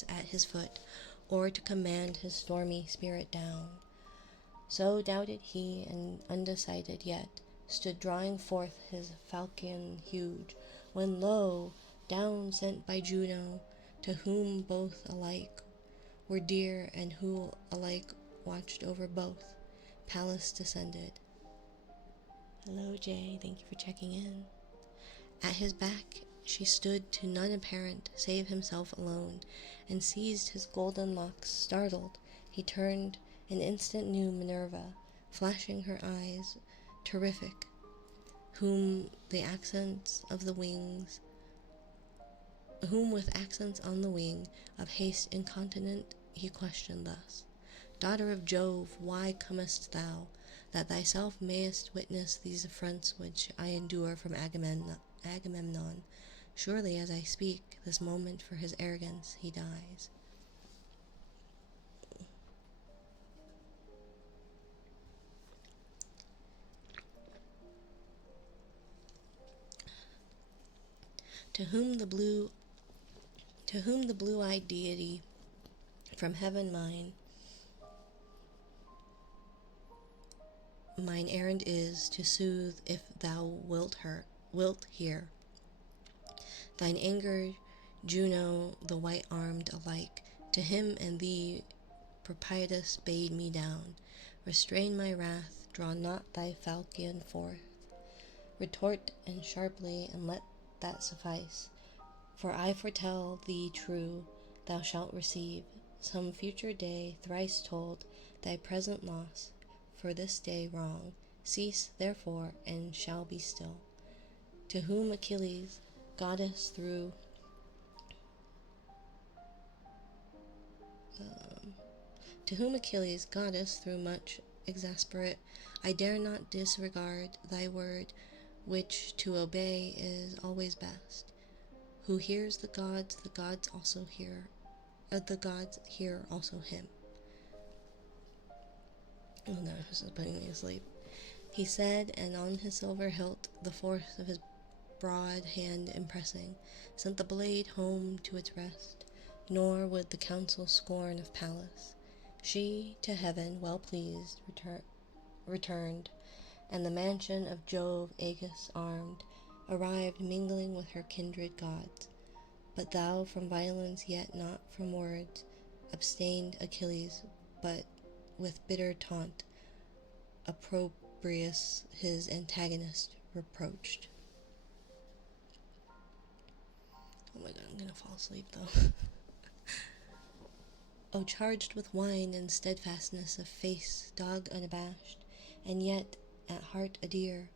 at his foot, or to command his stormy spirit down. So doubted he, and undecided yet, stood drawing forth his falchion huge, when lo, down sent by Juno, to whom both alike were dear, and who alike watched over both, Pallas descended. Hello, Jay. Thank you for checking in. At his back she stood, to none apparent, save himself alone, and seized his golden locks. Startled, he turned, and instant knew Minerva, flashing her eyes terrific, whom with accents on the wing of haste incontinent he questioned thus: Daughter of Jove, why comest thou, that thyself mayest witness these affronts which I endure from Agamemnon? Surely, as I speak, this moment for his arrogance he dies. To whom the blue-eyed deity from heaven mine errand is to soothe, if thou wilt hear. Thine anger, Juno, the white-armed alike, to him and thee propitious bade me down. Restrain my wrath, draw not thy falchion forth. Retort and sharply, and let that suffice. For I foretell thee true, thou shalt receive, some future day, thrice told, thy present loss, for this day wrong. Cease, therefore, and shall be still. To whom Achilles, goddess through much exasperate, I dare not disregard thy word, which to obey is always best. Who hears the gods also hear, the gods hear also him. Oh no, this is putting me to sleep. He said, and on his silver hilt, the force of his broad hand impressing, sent the blade home to its rest, nor would the counsel scorn of Pallas. She, to heaven well pleased, returned, and the mansion of Jove Aegis armed, arrived mingling with her kindred gods. But thou from violence, yet not from words, abstained Achilles, but with bitter taunt, opprobrious his antagonist reproached. Oh my god, I'm gonna fall asleep though. O charged with wine and steadfastness of face, dog unabashed, and yet at heart a deer,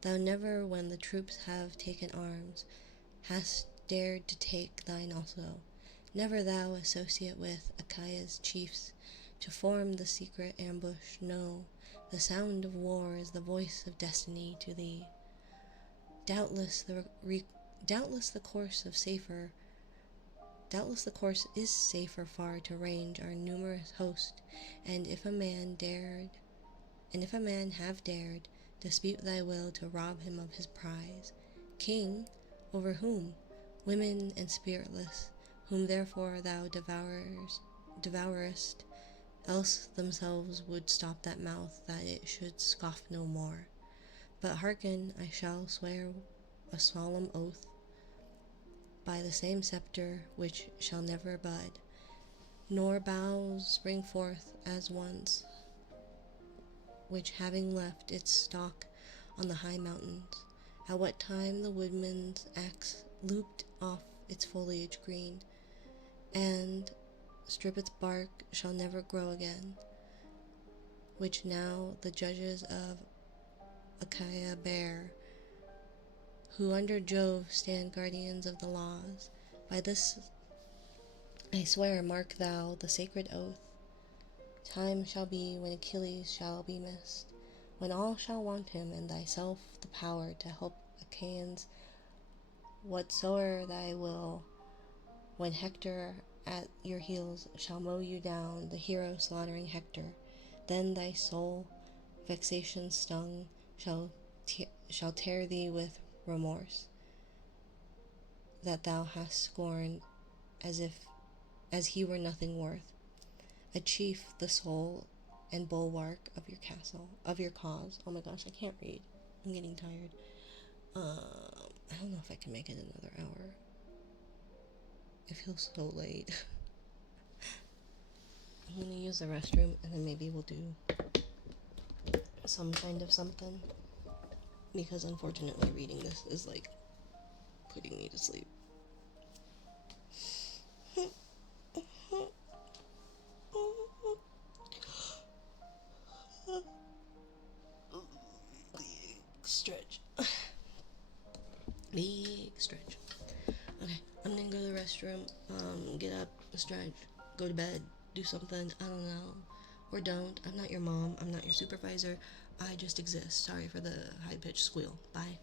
thou never, when the troops have taken arms, hast dared to take thine also. Never thou, associate with Achaea's chiefs, to form the secret ambush. No, the sound of war is the voice of destiny to thee. Doubtless the course is safer far to range our numerous host, and if a man have dared dispute thy will to rob him of his prize, king, over whom? Women and spiritless, whom therefore thou devourest, else themselves would stop that mouth, that it should scoff no more. But hearken, I shall swear a solemn oath, by the same scepter which shall never bud, nor boughs spring forth as once, which having left its stalk on the high mountains, at what time the woodman's axe looped off its foliage green, and strip its bark, shall never grow again, which now the judges of Achaia bear, who under Jove stand guardians of the laws. By this I swear, mark thou the sacred oath. Time shall be when Achilles shall be missed, when all shall want him, and thyself the power to help Achaeans whatsoe'er thy will, when Hector at your heels shall mow you down, the hero slaughtering Hector. Then thy soul, vexation stung, shall tear thee with remorse, that thou hast scorned as he were nothing worth, a chief, the soul and bulwark of your castle, of your cause. Oh my gosh, I can't read. I'm getting tired. I don't know if I can make it another hour. It feels so late. I'm gonna use the restroom and then maybe we'll do some kind of something. Because unfortunately reading this is like putting me to sleep. Big stretch. Big stretch. Okay, I'm gonna go to the restroom, get up, stretch, go to bed, do something, I don't know. Or don't. I'm not your mom, I'm not your supervisor. I just exist. Sorry for the high-pitched squeal. Bye.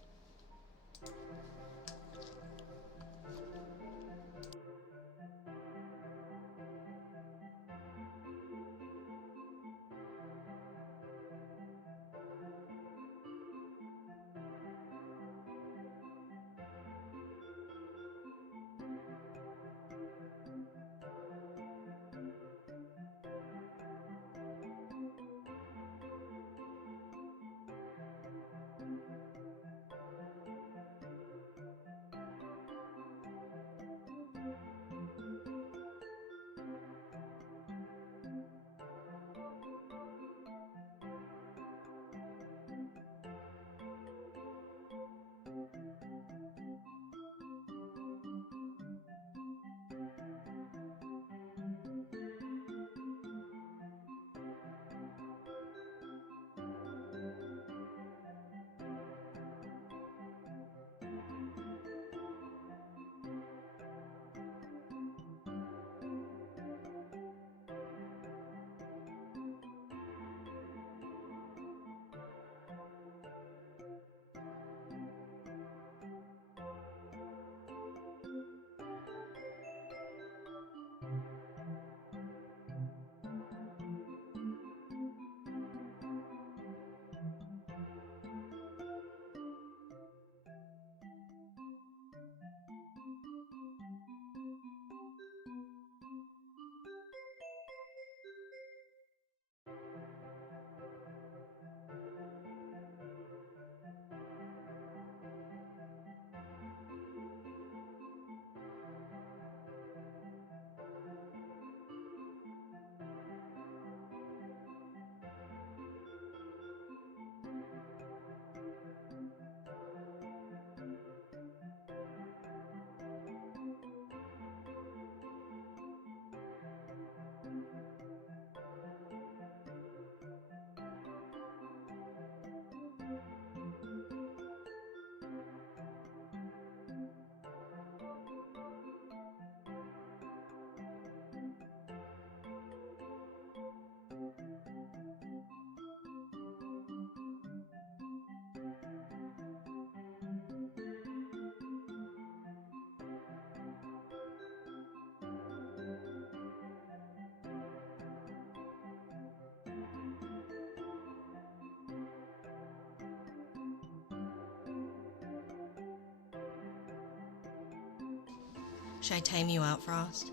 Should I time you out, Frost?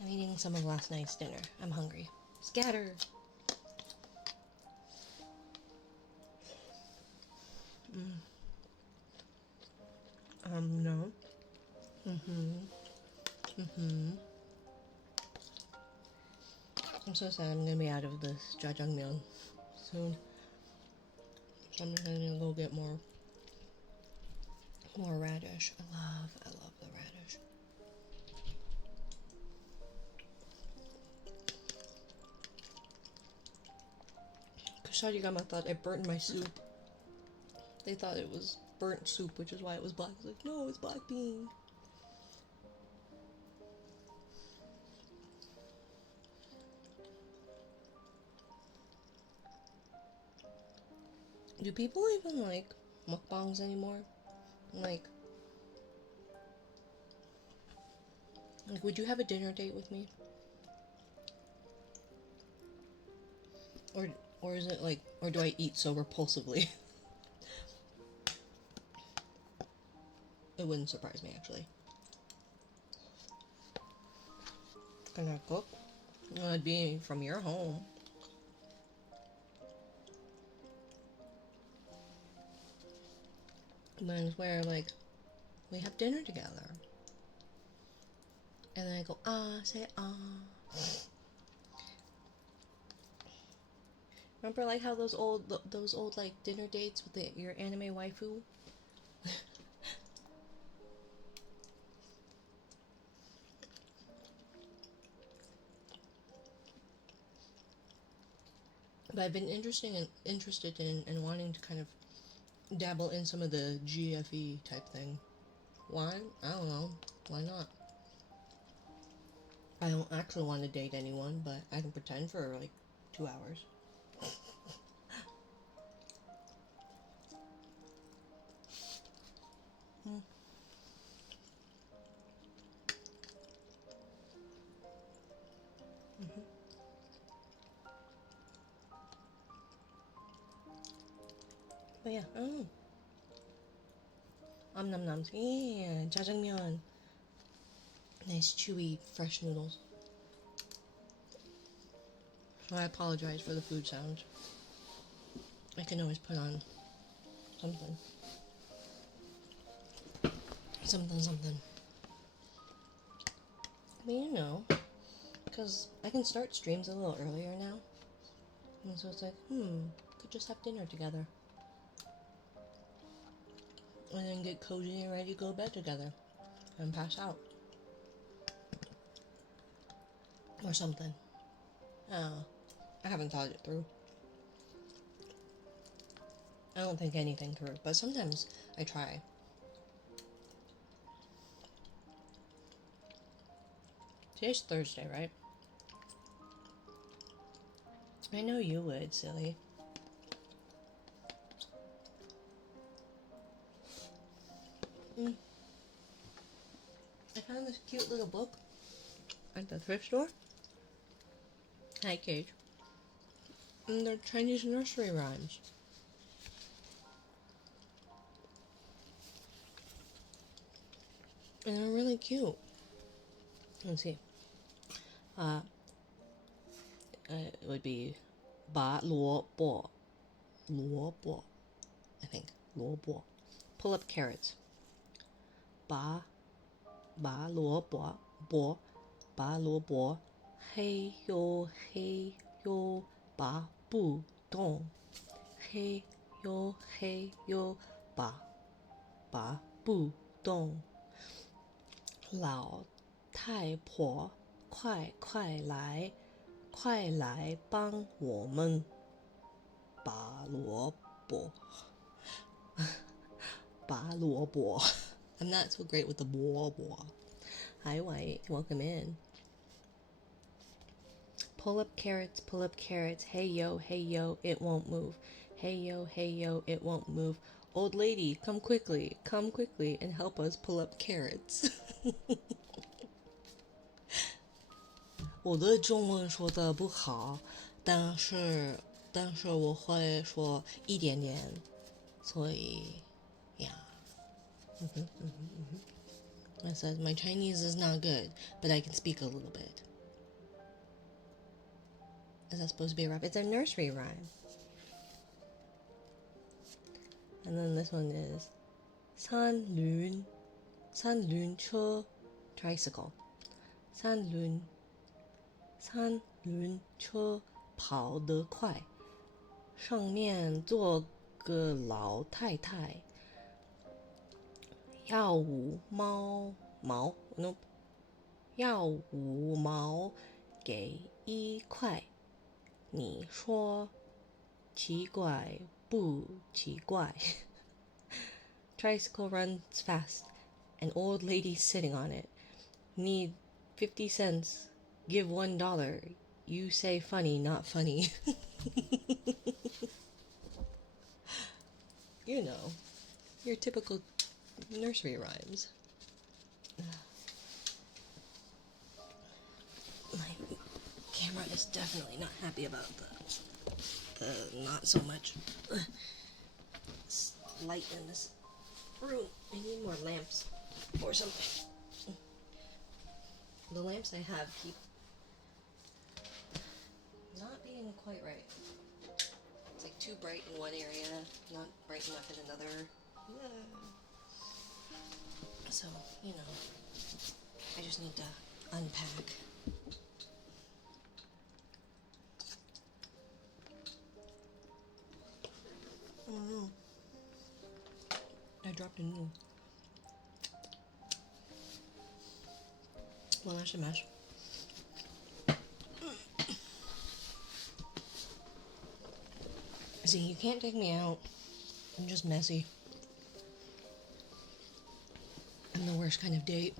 I'm eating some of last night's dinner. I'm hungry. Scatter! No. I'm so sad I'm gonna be out of this jjajangmyeon soon. So I'm gonna go get more radish. I love the radish. Kusarigama thought I burnt my soup. They thought it was burnt soup, which is why it was black. I was like, no, it's black bean. Do people even like mukbangs anymore? Like, would you have a dinner date with me? Or is it like, or do I eat so repulsively? It wouldn't surprise me, actually. Gonna cook? It'd be from your home. But it's where, like, we have dinner together. And then I go, say Remember, like, how those old, like, dinner dates with your anime waifu? But I've been interested in wanting to kind of dabble in some of the GFE type thing. Why? I don't know. Why not? I don't actually want to date anyone, but I can pretend for like 2 hours. But yeah, I don't know. Nom noms. Yeah, jjajangmyeon. Nice chewy, fresh noodles. So I apologize for the food sounds. I can always put on something. Something. But you know, because I can start streams a little earlier now. And so it's like, could just have dinner together. And then get cozy and ready to go to bed together. And pass out. Or something. I haven't thought it through. I don't think anything through, but sometimes I try. Today's Thursday, right? I know you would, silly. I found this cute little book at the thrift store. Hi, Cage. And they're Chinese nursery rhymes. And they're really cute. Let's see. It would be ba luo bo. Luo bo. I think. Luo bo. Pull up carrots. Ba luo bo. Bo. Ba luo bo. Hey yo ba bu dong. Hey yo ba bu dong. 老太婆，快来，快来帮我们拔萝卜，拔萝卜。I'm not so great with the 萝卜. Hi, White. Welcome in. Pull up carrots, hey yo, it won't move. Hey yo, it won't move. Old lady, come quickly, and help us pull up carrots. 我的中文说的不好，但是我会说一点点，所以 yeah. I said my Chinese is not good, but I can speak a little bit. Is that supposed to be a rap? It's a nursery rhyme. And then this one is 三轮车 tricycle. 三轮车跑得快，上面坐个老太太，要5毛给1块，你说奇怪不奇怪？Tricycle runs fast. An old lady sitting on it. Need 50 cents. Give $1. You say funny, not funny. You know, your typical nursery rhymes. My camera is definitely not happy about the not so much light in this room. I need more lamps. or something. The lamps I have keep not being quite right. It's like too bright in one area, not bright enough in another. So, you know, I just need to unpack. Oh no. I dropped a noodle. Well, that's a mess. See, you can't take me out. I'm just messy. I'm the worst kind of date.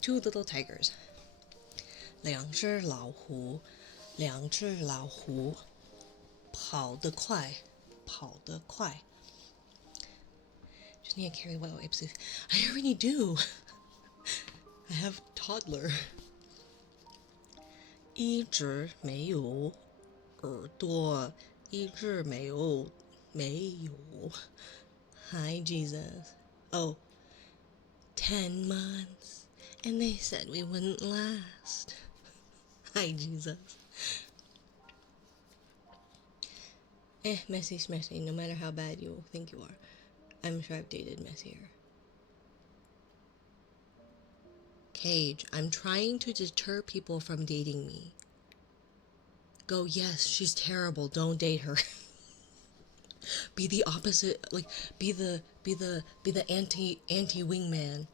Two little tigers. 两只老虎，两只老虎，跑得快，跑得快。Just need to carry wet wipes. I already do. I have toddler. 一只没有耳朵，一只没有。Hi, Jesus. Oh, 10 months. And they said we wouldn't last. Hi, Jesus. Messy's messy, no matter how bad you think you are. I'm sure I've dated messier. Cage, I'm trying to deter people from dating me. Go, yes, she's terrible, don't date her. Be the opposite, like, be the anti wingman.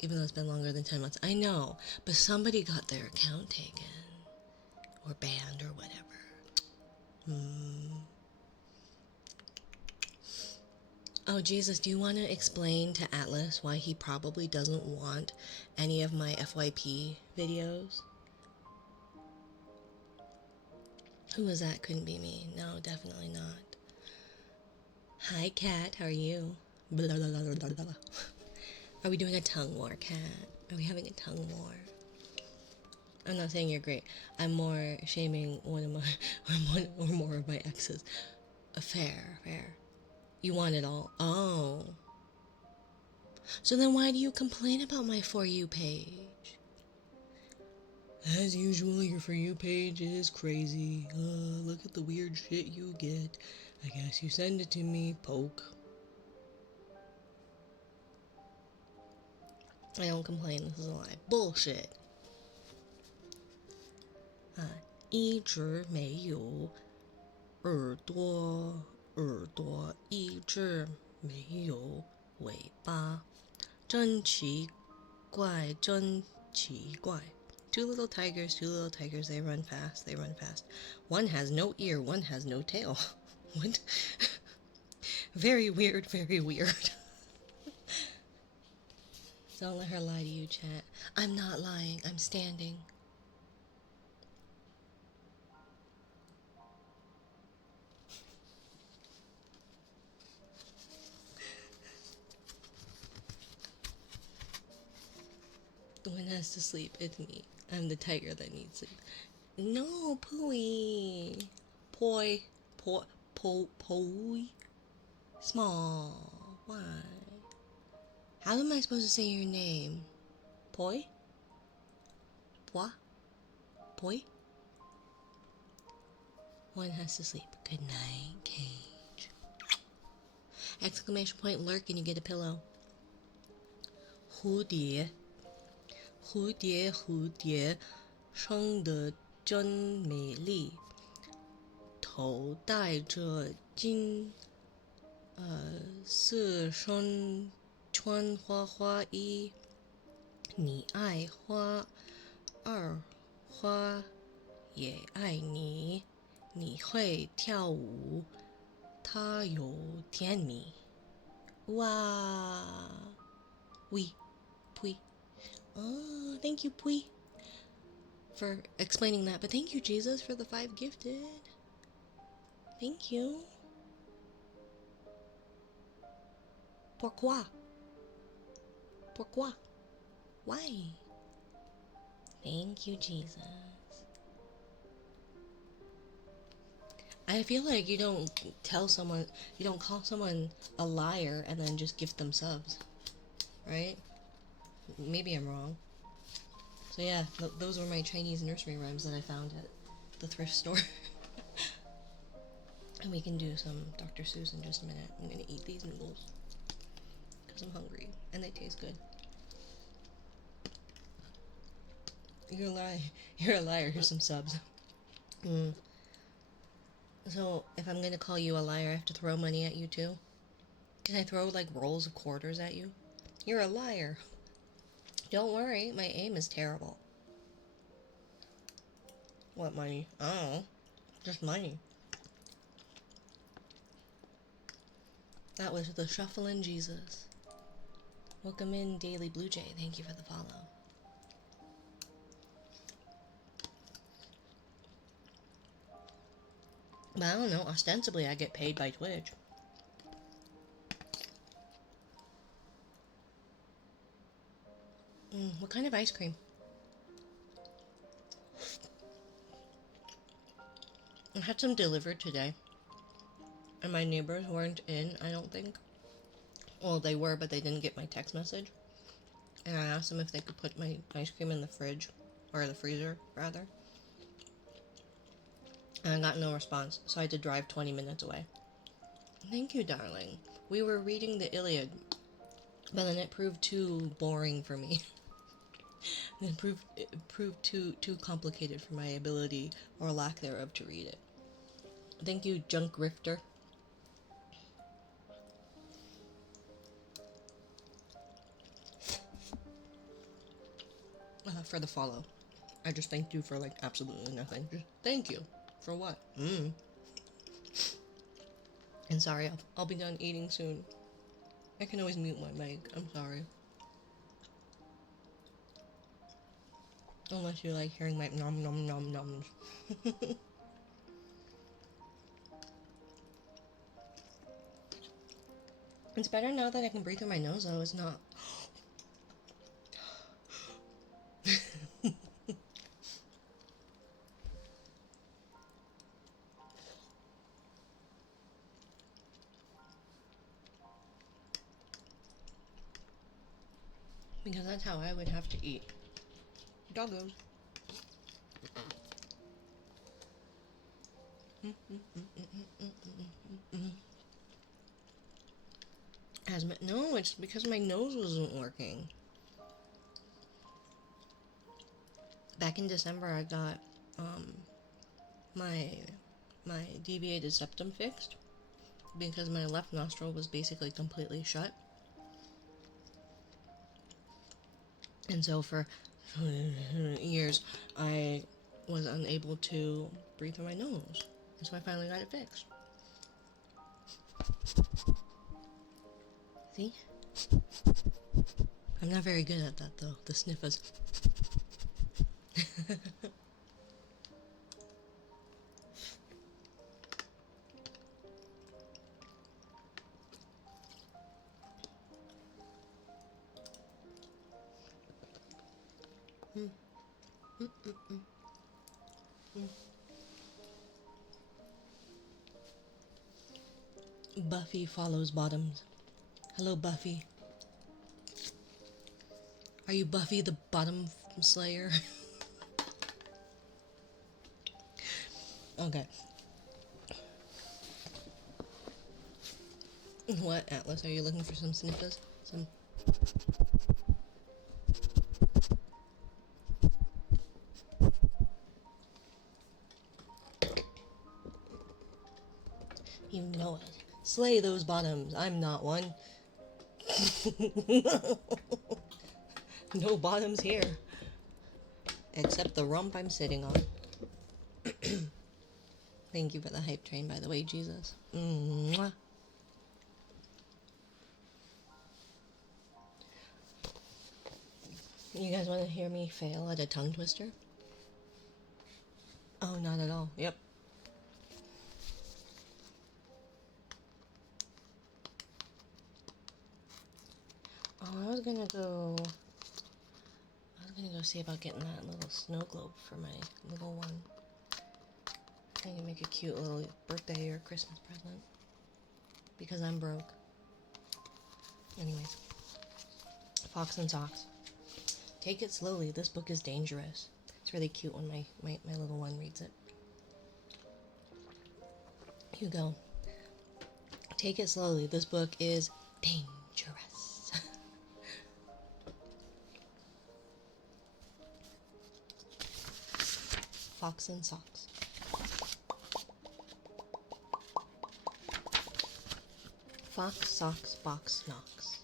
Even though it's been longer than 10 months. I know, but somebody got their account taken. Or banned or whatever. Oh, Jesus, do you want to explain to Atlas why he probably doesn't want any of my FYP videos? Who was that? Couldn't be me. No, definitely not. Hi, Cat. How are you? Blah, blah, blah, blah, blah. Are we doing a tongue war, Cat? Are we having a tongue war? I'm not saying you're great. I'm more shaming one of my, or more of my exes. Fair. You want it all. Oh. So then why do you complain about my For You page? As usual, your For You page is crazy. Look at the weird shit you get. I guess you send it to me, poke. I don't complain, this is a lie. Bullshit. 一直没有耳朵，一直没有尾巴，真奇怪，真奇怪。Two little tigers, they run fast. One has no ear, one has no tail. What? Very weird. Don't let her lie to you, chat. I'm not lying, I'm standing. One has to sleep, it's me. I'm the tiger that needs sleep. No, Pooey. Poi. Small. Why? How am I supposed to say your name? Poi? Poi? One has to sleep. Good night, Cage. Exclamation point lurk and you get a pillow. 蝴蝶生得真美丽，头戴着金丝身穿花衣，你爱花，二花也爱你，你会跳舞，它有甜蜜。哇，oui, Pui. Oh, thank you, Pui, for explaining that. But thank you, Jesus, for the 5 gifted. Thank you. Pourquoi? Why? Thank you, Jesus. I feel like you don't call someone a liar and then just gift them subs, right? Maybe I'm wrong. So yeah, those were my Chinese nursery rhymes that I found at the thrift store. And we can do some Dr. Seuss in just a minute. I'm gonna eat these noodles because I'm hungry and they taste good. You're a liar. You're a liar. Here's some subs. So if I'm gonna call you a liar, I have to throw money at you too. Can I throw like rolls of quarters at you? You're a liar. Don't worry, my aim is terrible. What money? Oh, just money. That was the shuffling Jesus. Welcome in, Daily Blue Jay. Thank you for the follow. But I don't know, ostensibly I get paid by Twitch. What kind of ice cream? I had some delivered today. And my neighbors weren't in, I don't think. Well, they were, but they didn't get my text message. And I asked them if they could put my ice cream in the fridge. Or the freezer, rather. And I got no response, so I had to drive 20 minutes away. Thank you, darling. We were reading the Iliad, but then it proved too boring for me. It proved too complicated for my ability, or lack thereof, to read it. Thank you, Junk Grifter. For the follow. I just thanked you for, like, absolutely nothing. Just thank you. For what? And sorry, I'll be done eating soon. I can always mute my mic. I'm sorry. Unless you like hearing my nom nom nom noms. It's better now that I can breathe through my nose, though. It's not... Because that's how I would have to eat. Doggos. No, it's because my nose wasn't working. Back in December, I got my deviated septum fixed because my left nostril was basically completely shut. And so for years, I was unable to breathe through my nose. And so I finally got it fixed. See? I'm not very good at that, though. The sniffers. Buffy follows Bottoms. Hello, Buffy. Are you Buffy the Bottom Slayer? Okay. What, Atlas? Are you looking for some sniffers? Some... You know it. Slay those bottoms. I'm not one. No bottoms here. Except the rump I'm sitting on. Thank you for the hype train, by the way, Jesus. Mwah. You guys want to hear me fail at a tongue twister? Oh, not at all. Yep. Oh, I was gonna gonna go see about getting that little snow globe for my little one. I can make a cute little birthday or Christmas present. Because I'm broke. Anyways. Fox and Socks. Take it slowly. This book is dangerous. It's really cute when my little one reads it. You go. Take it slowly. This book is dangerous. Fox and Socks. Fox, socks, box, knocks.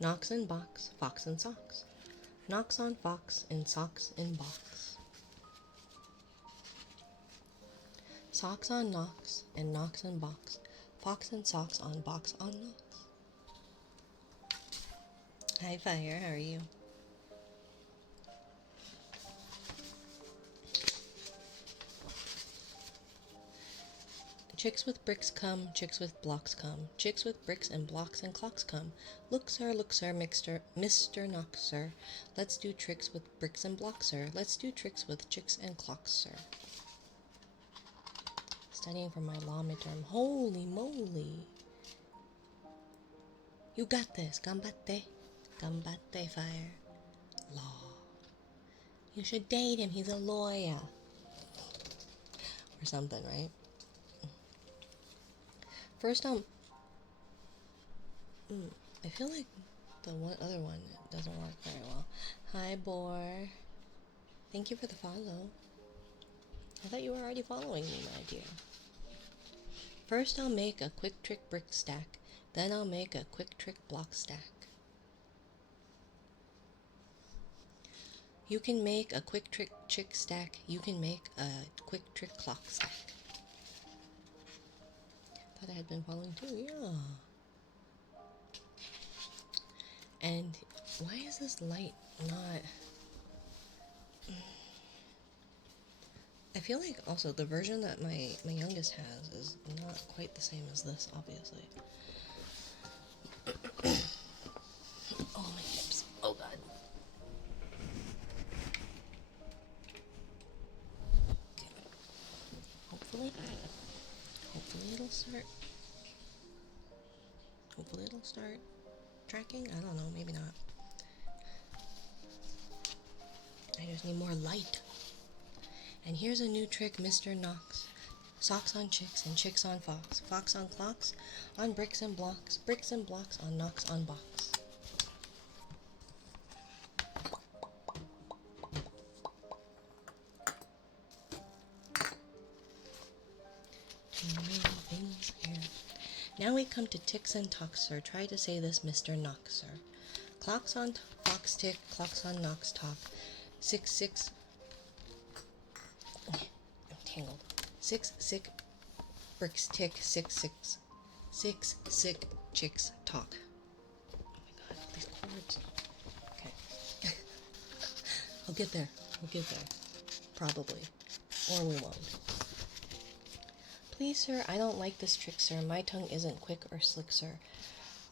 Knocks in box, fox and socks. Knocks on fox, in socks in box. Socks on knocks, and knocks in box. Fox and socks on box on knocks. Hi Fire, how are you? Chicks with bricks come, chicks with blocks come. Chicks with bricks and blocks and clocks come. Look, sir, Mr. Knox, sir. Let's do tricks with bricks and blocks, sir. Let's do tricks with chicks and clocks, sir. Studying for my law midterm. Holy moly. You got this. Gambate. Gambate, Fire. Law. You should date him. He's a lawyer. Or something, right? First, I feel like the other one doesn't work very well. Hi, Boar. Thank you for the follow. I thought you were already following me, my dear. First, I'll make a quick trick brick stack. Then I'll make a quick trick block stack. You can make a quick trick chick stack. You can make a quick trick clock stack. I had been following too, yeah. And why is this light not... I feel like also the version that my youngest has is not quite the same as this, obviously. Oh, my hips. Oh, God. Okay. Hopefully it'll start. Hopefully it'll start tracking. I don't know, maybe not. I just need more light. And here's a new trick, Mr. Knox. Socks on chicks and chicks on fox. Fox on clocks, on bricks and blocks. Bricks and blocks on knocks on box. Now we come to ticks and talks, sir. Try to say this, Mr. Knox, sir. Clocks on fox tick, clocks on knocks talk. 6, 6. I'm tangled. 6, 6 bricks tick, 6, 6. 6, 6 chicks talk. Oh my god, these chords. Okay. I'll get there. We'll get there. Probably. Or we won't. Please, sir, I don't like this trick, sir. My tongue isn't quick or slick, sir.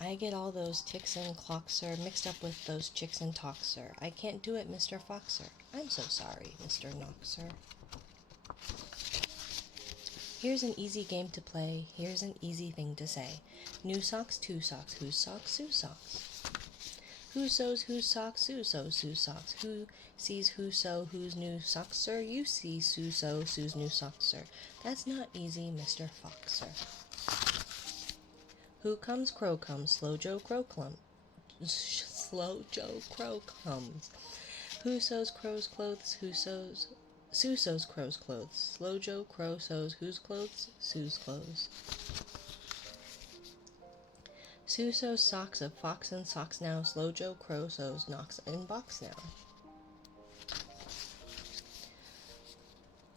I get all those ticks and clocks, sir, mixed up with those chicks and talks, sir. I can't do it, Mr. Fox, sir. I'm so sorry, Mr. Knox, sir. Here's an easy game to play. Here's an easy thing to say. New socks, two socks. Whose socks? Whose socks. Who sews whose socks? Who sews whose socks? Who sees who sew whose new socks, sir? You see Sue sew Sue's new socks, sir. That's not easy, Mr. Fox, sir. Who comes? Crow comes. Slow Joe Crow comes. Slow Joe Crow comes. Who sews crow's clothes? Who sews? Sue sews crow's clothes. Slow Joe Crow sews whose clothes? Sue's clothes. Sue sews socks of fox and socks now. Slow Joe Crow sews knocks in box now.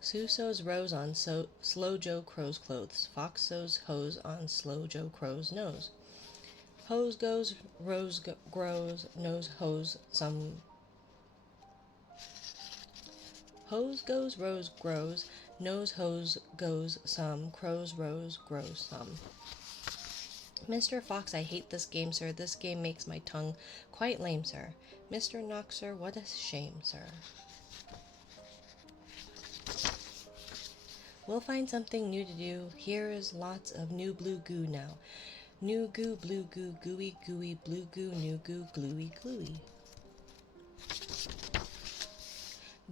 Sue sews rose on Slow Joe Crow's clothes. Fox sews hose on Slow Joe Crow's nose. Hose goes, rose grows, nose hose some. Hose goes, rose grows, nose hose goes some, crow's rose grows some. Mr. Fox, I hate this game, sir. This game makes my tongue quite lame, sir. Mr. Knox, sir, what a shame, sir. We'll find something new to do. Here is lots of new blue goo now. New goo, blue goo, gooey, gooey, blue goo, new goo, gluey, gluey.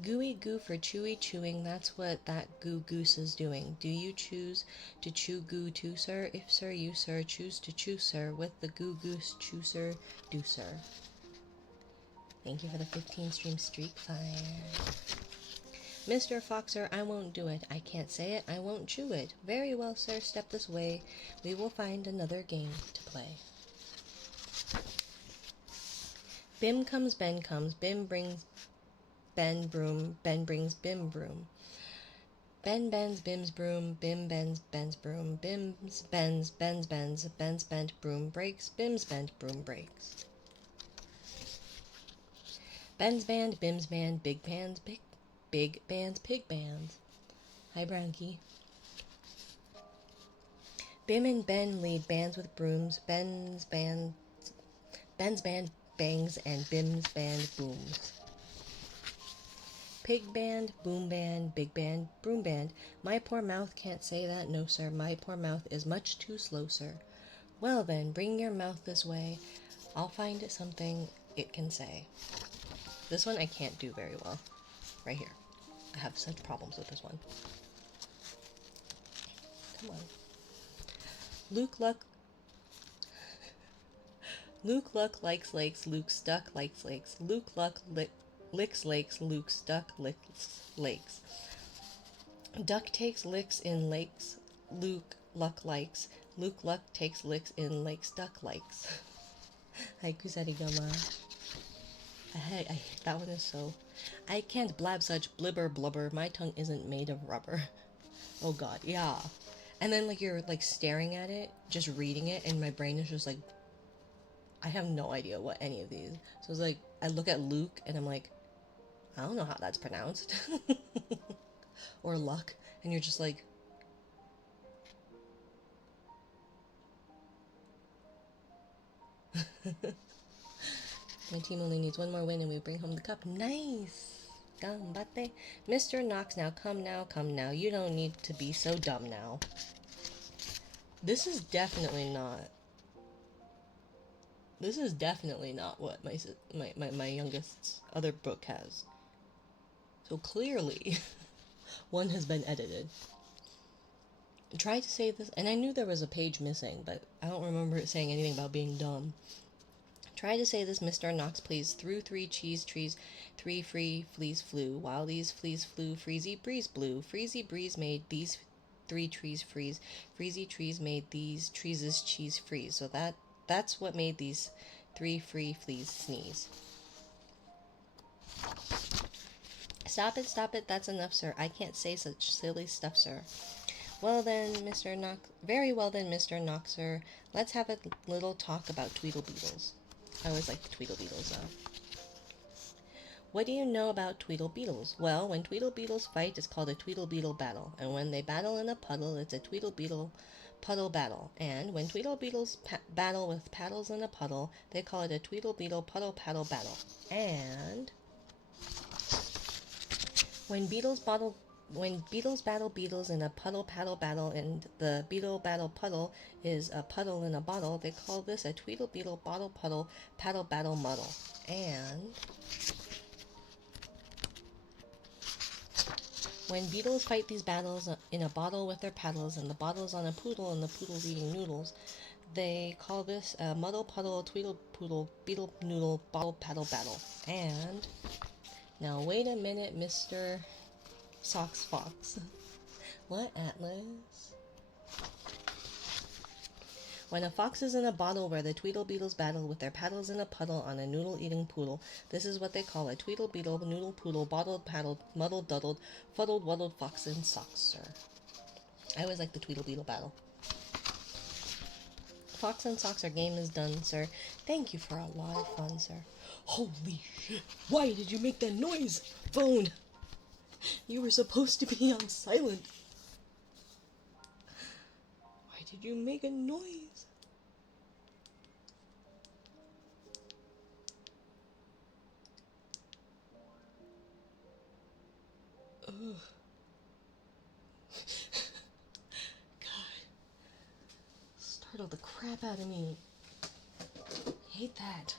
Gooey goo for chewy chewing, that's what that goo goose is doing. Do you choose to chew goo too, sir? If sir, you sir, choose to chew, sir, with the goo goose chew, sir, do, sir. Thank you for the 15 stream streak fire. Mr. Foxer, I won't do it. I can't say it, I won't chew it. Very well, sir, step this way. We will find another game to play. Bim comes, Ben comes, Bim brings Ben broom, Ben brings Bim broom. Ben bends Bim's broom, Bim bends Ben's broom, Bim's bends Ben's bends, Ben's bent broom breaks, Bim's bent broom breaks. Ben's band, Bim's band, big bands, big bands, pig bands. Hi, Brownkie. Bim and Ben lead bands with brooms. Ben's band bangs and Bim's band booms. Pig band, boom band, big band, broom band. My poor mouth can't say that, no sir. My poor mouth is much too slow, sir. Well then, bring your mouth this way. I'll find it something it can say. This one I can't do very well. Right here. I have such problems with this one. Come on. Luke Luck likes lakes, Luke stuck likes lakes. Luke Luck licks lakes, Luke stuck licks lakes. Duck takes licks in lakes, Luke Luck likes. Luke Luck takes licks in lakes, Duck likes. Haiku sarigama. That one is so... I can't blab such blibber blubber. My tongue isn't made of rubber. Oh god, yeah. And then like you're like staring at it, just reading it, and my brain is just like, I have no idea what any of these. So it's like, I look at Luke and I'm like, I don't know how that's pronounced. Or luck. And you're just like, my team only needs one more win and we bring home the cup. Nice! Gambate. Mr. Knox, now come now, come now. You don't need to be so dumb now. This is definitely not what my youngest's other book has. So clearly, one has been edited. Try to say this, and I knew there was a page missing, but I don't remember it saying anything about being dumb. Try to say this, Mr. Knox, please. Through 3 cheese trees, 3 free fleas flew. While these fleas flew, freezy breeze blew. Freezy breeze made these 3 trees freeze. Freezy trees made these trees' cheese freeze. So that's what made these 3 free fleas sneeze. Stop it, that's enough, sir. I can't say such silly stuff, sir. Well then, Mr. Knox... Very well then, Mr. Knox, sir. Let's have a little talk about Tweedle Beetles. I always like the Tweedle Beetles, though. What do you know about Tweedle Beetles? Well, when Tweedle Beetles fight, it's called a Tweedle Beetle battle. And when they battle in a puddle, it's a Tweedle Beetle puddle battle. And when Tweedle Beetles battle with paddles in a puddle, they call it a Tweedle Beetle puddle paddle battle. And when beetles battle beetles in a puddle paddle battle, and the beetle battle puddle is a puddle in a bottle, they call this a Tweedle Beetle bottle puddle paddle battle muddle. And when beetles fight these battles in a bottle with their paddles, and the bottle's on a poodle and the poodle's eating noodles, they call this a muddle puddle Tweedle poodle beetle noodle bottle paddle battle. And now wait a minute, Mr. Socks Fox. What, Atlas? When a fox is in a bottle where the Tweedle Beetles battle with their paddles in a puddle on a noodle-eating poodle, this is what they call a Tweedle Beetle noodle poodle bottled paddled muddled duddled fuddled wuddled fox in socks, sir. I always like the Tweedle Beetle battle. Fox and Socks, our game is done, sir. Thank you for a lot of fun, sir. Holy shit! Why did you make that noise? Phone! You were supposed to be on silent. Why did you make a noise? Ugh. God. Startled the crap out of me. Hate that.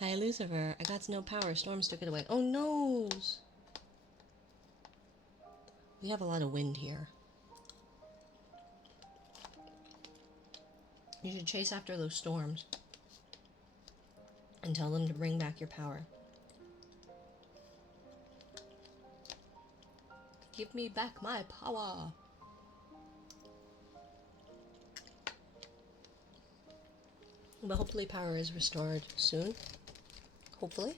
Hi, Lucifer. I got no power. Storms took it away. Oh, no! We have a lot of wind here. You should chase after those storms and tell them to bring back your power. Give me back my power. But hopefully power is restored soon. Hopefully.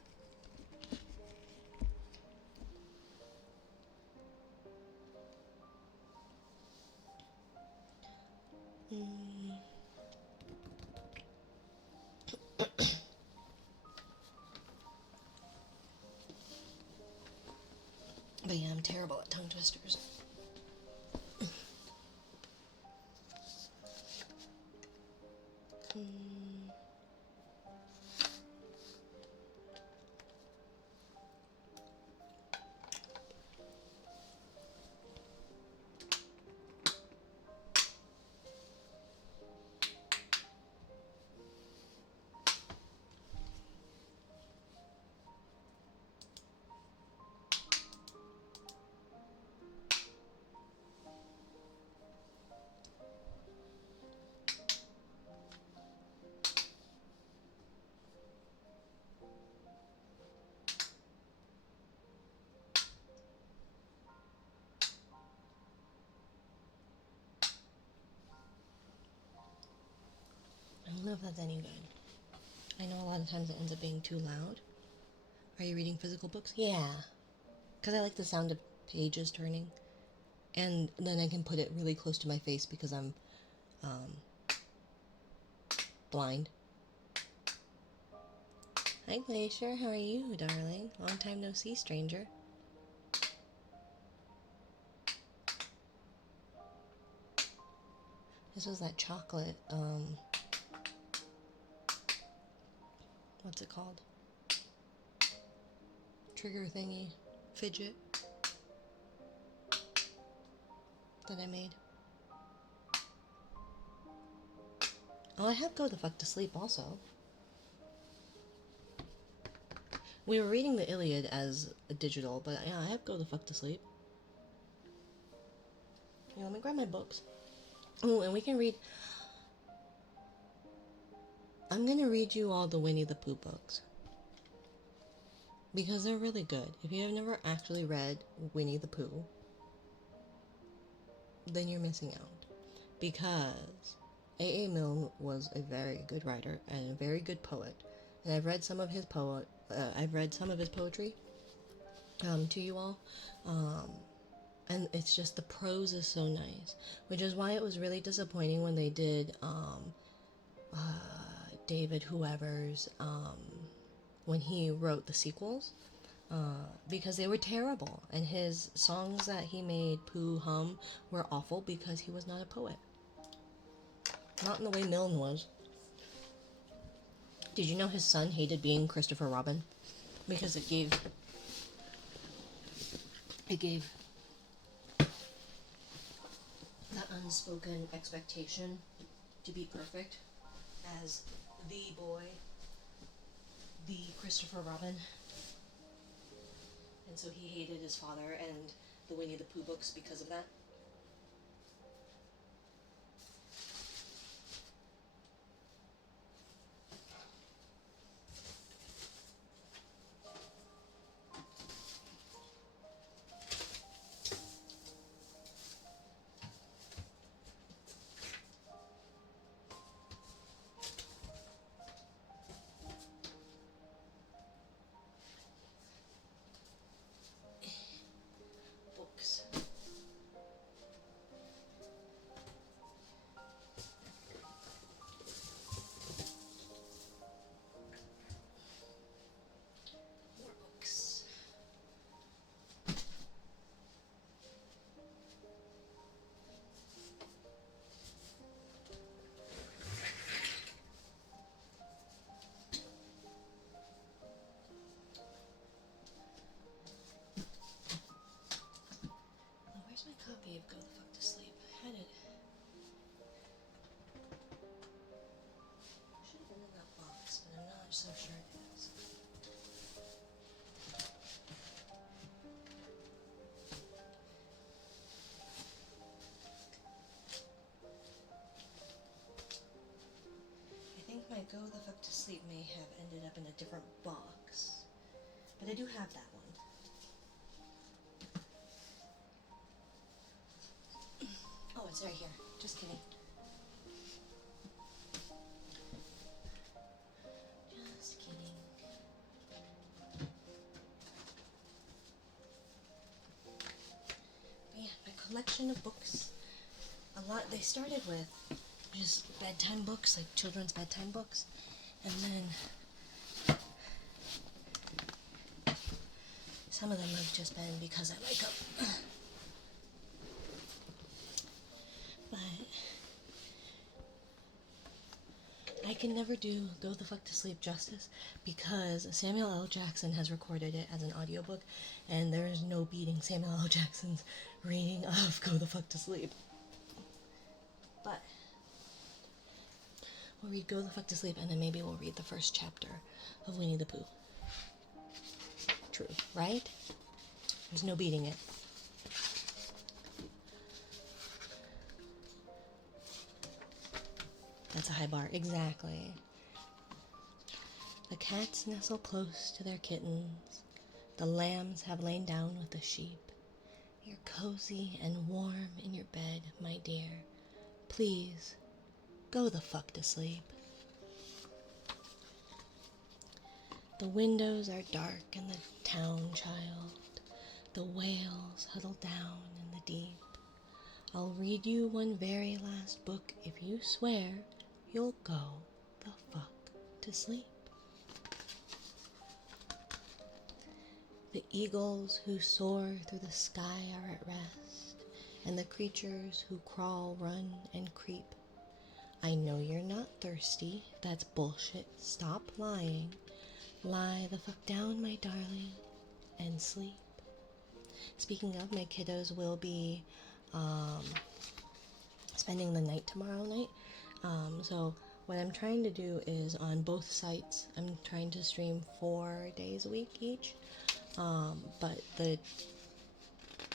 But yeah, I'm terrible at tongue twisters. I don't know if that's any good. I know a lot of times it ends up being too loud. Are you reading physical books? Yeah. Because I like the sound of pages turning. And then I can put it really close to my face because I'm blind. Hi, Glacier. How are you, darling? Long time no see, stranger. This was that chocolate, what's it called? Trigger thingy. Fidget. That I made. Oh, I have Go the Fuck to Sleep also. We were reading the Iliad as a digital, but yeah, I have Go the Fuck to Sleep. Yeah, let me grab my books. Oh, and we can read... I'm gonna read you all the Winnie the Pooh books. Because they're really good. If you have never actually read Winnie the Pooh, then you're missing out. Because A.A. Milne was a very good writer and a very good poet. And I've read some of his poetry to you all. And it's just the prose is so nice. Which is why it was really disappointing when they did David whoever's when he wrote the sequels. Because they were terrible, and his songs that he made Pooh hum were awful because he was not a poet. Not in the way Milne was. Did you know his son hated being Christopher Robin? Because it gave that unspoken expectation to be perfect as the boy, the Christopher Robin. And so he hated his father and the Winnie the Pooh books because of that. Books. Go the Fuck to Sleep may have ended up in a different box. But I do have that one. Oh, it's right here. Just kidding. Just kidding. But yeah, my collection of books. A lot. They started with just bedtime books, like children's bedtime books. And then some of them have just been because I like them. But I can never do Go the Fuck to Sleep justice because Samuel L. Jackson has recorded it as an audiobook, and there is no beating Samuel L. Jackson's reading of Go the Fuck to Sleep. But we'll read Go the Fuck to Sleep, and then maybe we'll read the first chapter of Winnie the Pooh. True, right? There's no beating it. That's a high bar. Exactly. The cats nestle close to their kittens. The lambs have lain down with the sheep. You're cozy and warm in your bed, my dear. Please, go the fuck to sleep. The windows are dark in the town, child. The whales huddle down in the deep. I'll read you one very last book if you swear you'll go the fuck to sleep. The eagles who soar through the sky are at rest, and the creatures who crawl, run, and creep. I know you're not thirsty. That's bullshit. Stop lying. Lie the fuck down, my darling, and sleep. Speaking of, my kiddos will be spending the night tomorrow night. So what I'm trying to do is on both sites, I'm trying to stream 4 days a week each. But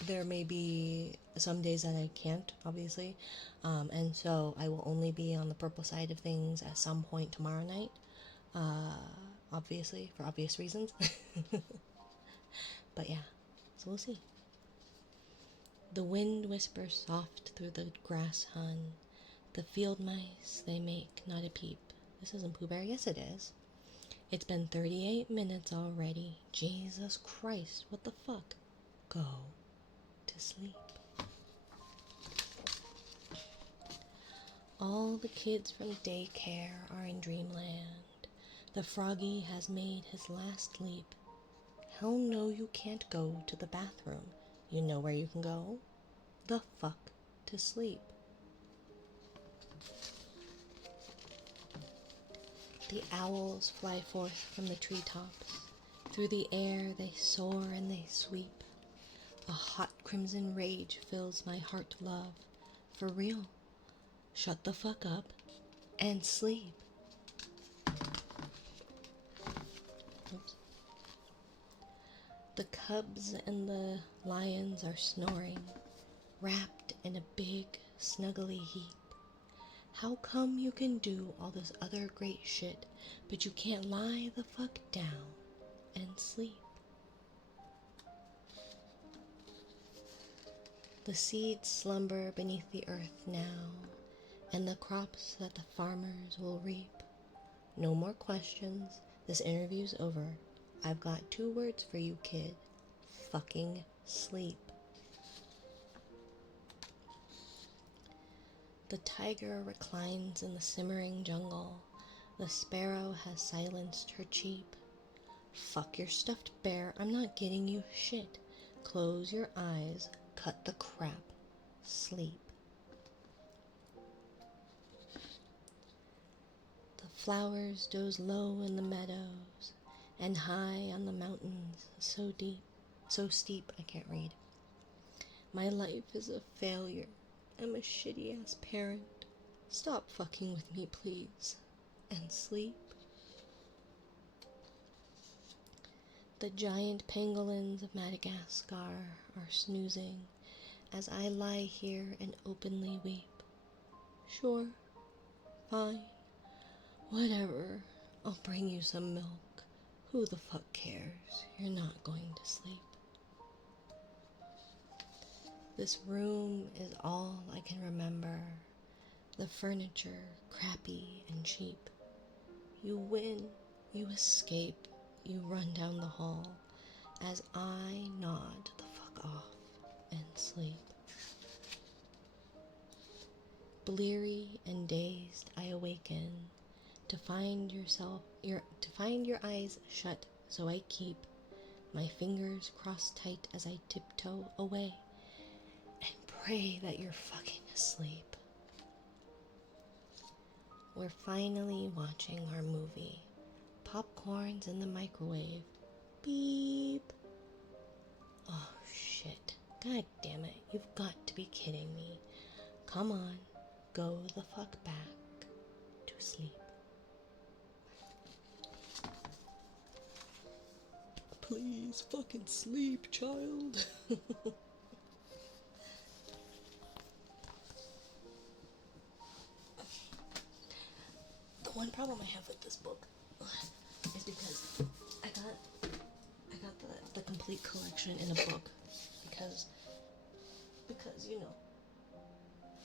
there may be some days that I can't, obviously. And so I will only be on the purple side of things at some point tomorrow night. Obviously, for obvious reasons. But yeah, so we'll see. The wind whispers soft through the grass hun. The field mice, they make not a peep. This isn't Pooh Bear. Yes, it is. It's been 38 minutes already. Jesus Christ, what the fuck? Go to sleep. All the kids from daycare are in dreamland. The froggy has made his last leap. Hell no, you can't go to the bathroom. You know where you can go? The fuck to sleep. The owls fly forth from the treetops. Through the air they soar and they sweep. A hot crimson rage fills my heart, love. For real. Shut the fuck up and sleep. Oops. The cubs and the lions are snoring, wrapped in a big, snuggly heap. How come you can do all this other great shit, but you can't lie the fuck down and sleep? The seeds slumber beneath the earth now, and the crops that the farmers will reap. No more questions. This interview's over. I've got 2 words for you, kid. Fucking sleep. The tiger reclines in the simmering jungle. The sparrow has silenced her cheep. Fuck your stuffed bear. I'm not getting you shit. Close your eyes. Cut the crap. Sleep. The flowers doze low in the meadows, and high on the mountains, so deep, so steep, I can't read. My life is a failure. I'm a shitty-ass parent. Stop fucking with me, please, and sleep. The giant pangolins of Madagascar are snoozing as I lie here and openly weep. Sure, fine. Whatever. I'll bring you some milk. Who the fuck cares? You're not going to sleep. This room is all I can remember. The furniture, crappy and cheap. You win, you escape, you run down the hall as I nod the fuck off and sleep. Bleary and dazed, I awaken to find your eyes shut, so I keep my fingers crossed tight as I tiptoe away and pray that you're fucking asleep. We're finally watching our movie. Popcorn's in the microwave. Beep. Oh shit. God damn it. You've got to be kidding me. Come on. Go the fuck back to sleep. Please fucking sleep, child. The one problem I have with this book is because I got the complete collection in a book because you know,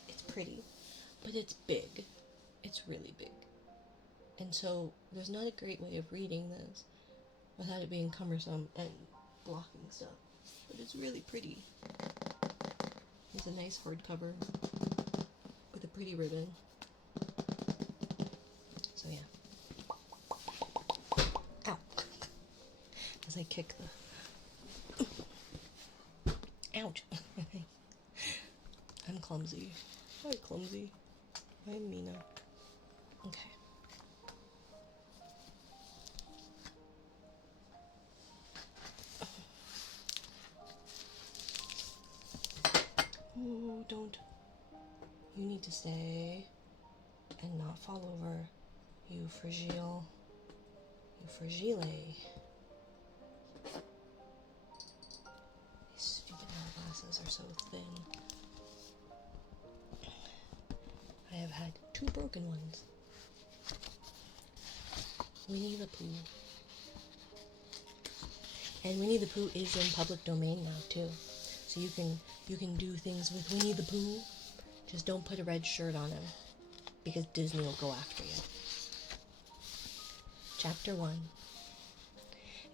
it's pretty, but it's big. It's really big. And so there's not a great way of reading this without it being cumbersome and blocking stuff. But it's really pretty. It's a nice hardcover with a pretty ribbon. So yeah. Ow. As I kick the... Ouch. I'm clumsy. Hi, clumsy. I'm Mina. Okay. Oh, don't. You need to stay and not fall over. You fragile. You fragile. These stupid eyeglasses are so thin. I have had 2 broken ones. Winnie the Pooh. And Winnie the Pooh is in public domain now too. So you can do things with Winnie the Pooh. Just don't put a red shirt on him, because Disney will go after you. Chapter 1,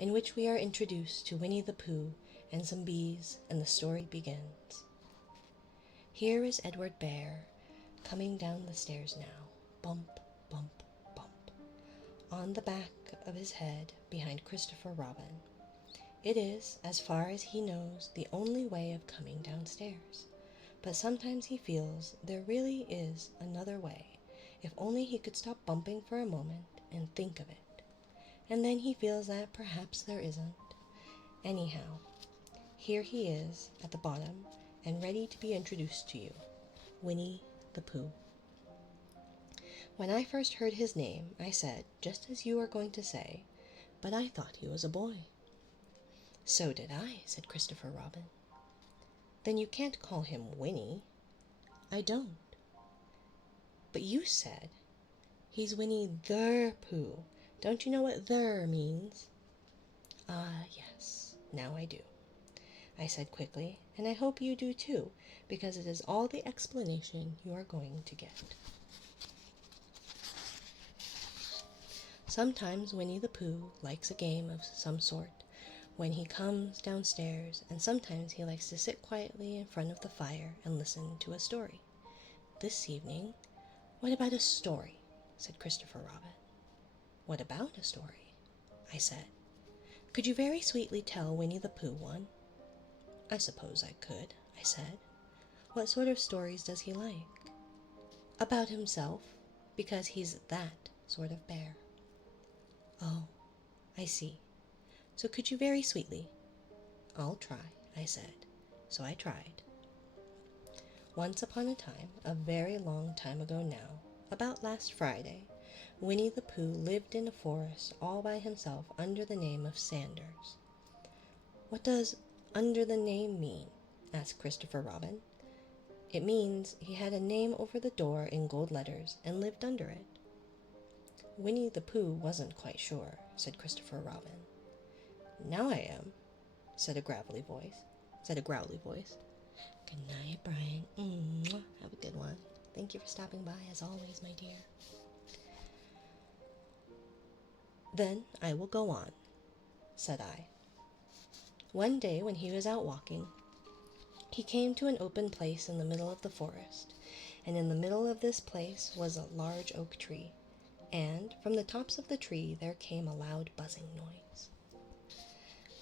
in which we are introduced to Winnie the Pooh and some bees, and the story begins. Here is Edward Bear, coming down the stairs now. Bump, bump, bump. On the back of his head, behind Christopher Robin. It is, as far as he knows, the only way of coming downstairs. But sometimes he feels there really is another way, if only he could stop bumping for a moment and think of it. And then he feels that perhaps there isn't. Anyhow, here he is at the bottom and ready to be introduced to you. Winnie the Pooh. When I first heard his name, I said, just as you are going to say, but I thought he was a boy. So did I, said Christopher Robin. Then you can't call him Winnie. I don't. But you said, he's Winnie the Pooh. Don't you know what "the" means? Ah, yes, now I do, I said quickly, and I hope you do too, because it is all the explanation you are going to get. Sometimes Winnie the Pooh likes a game of some sort when he comes downstairs, and sometimes he likes to sit quietly in front of the fire and listen to a story. This evening, what about a story? Said Christopher Robin. What about a story? I said. Could you very sweetly tell Winnie the Pooh one? I suppose I could, I said. What sort of stories does he like? About himself, because he's that sort of bear. Oh, I see. So could you very sweetly? I'll try, I said. So I tried. Once upon a time, a very long time ago now, about last Friday, Winnie the Pooh lived in a forest all by himself under the name of Sanders. What does "under the name" mean? Asked Christopher Robin. It means he had a name over the door in gold letters and lived under it. Winnie the Pooh wasn't quite sure, said Christopher Robin. Now I am, said a growly voice. Good night, Brian. Mwah. Have a good one. Thank you for stopping by, as always, my dear. Then I will go on, said I. One day when he was out walking, he came to an open place in the middle of the forest, and in the middle of this place was a large oak tree, and from the tops of the tree there came a loud buzzing noise.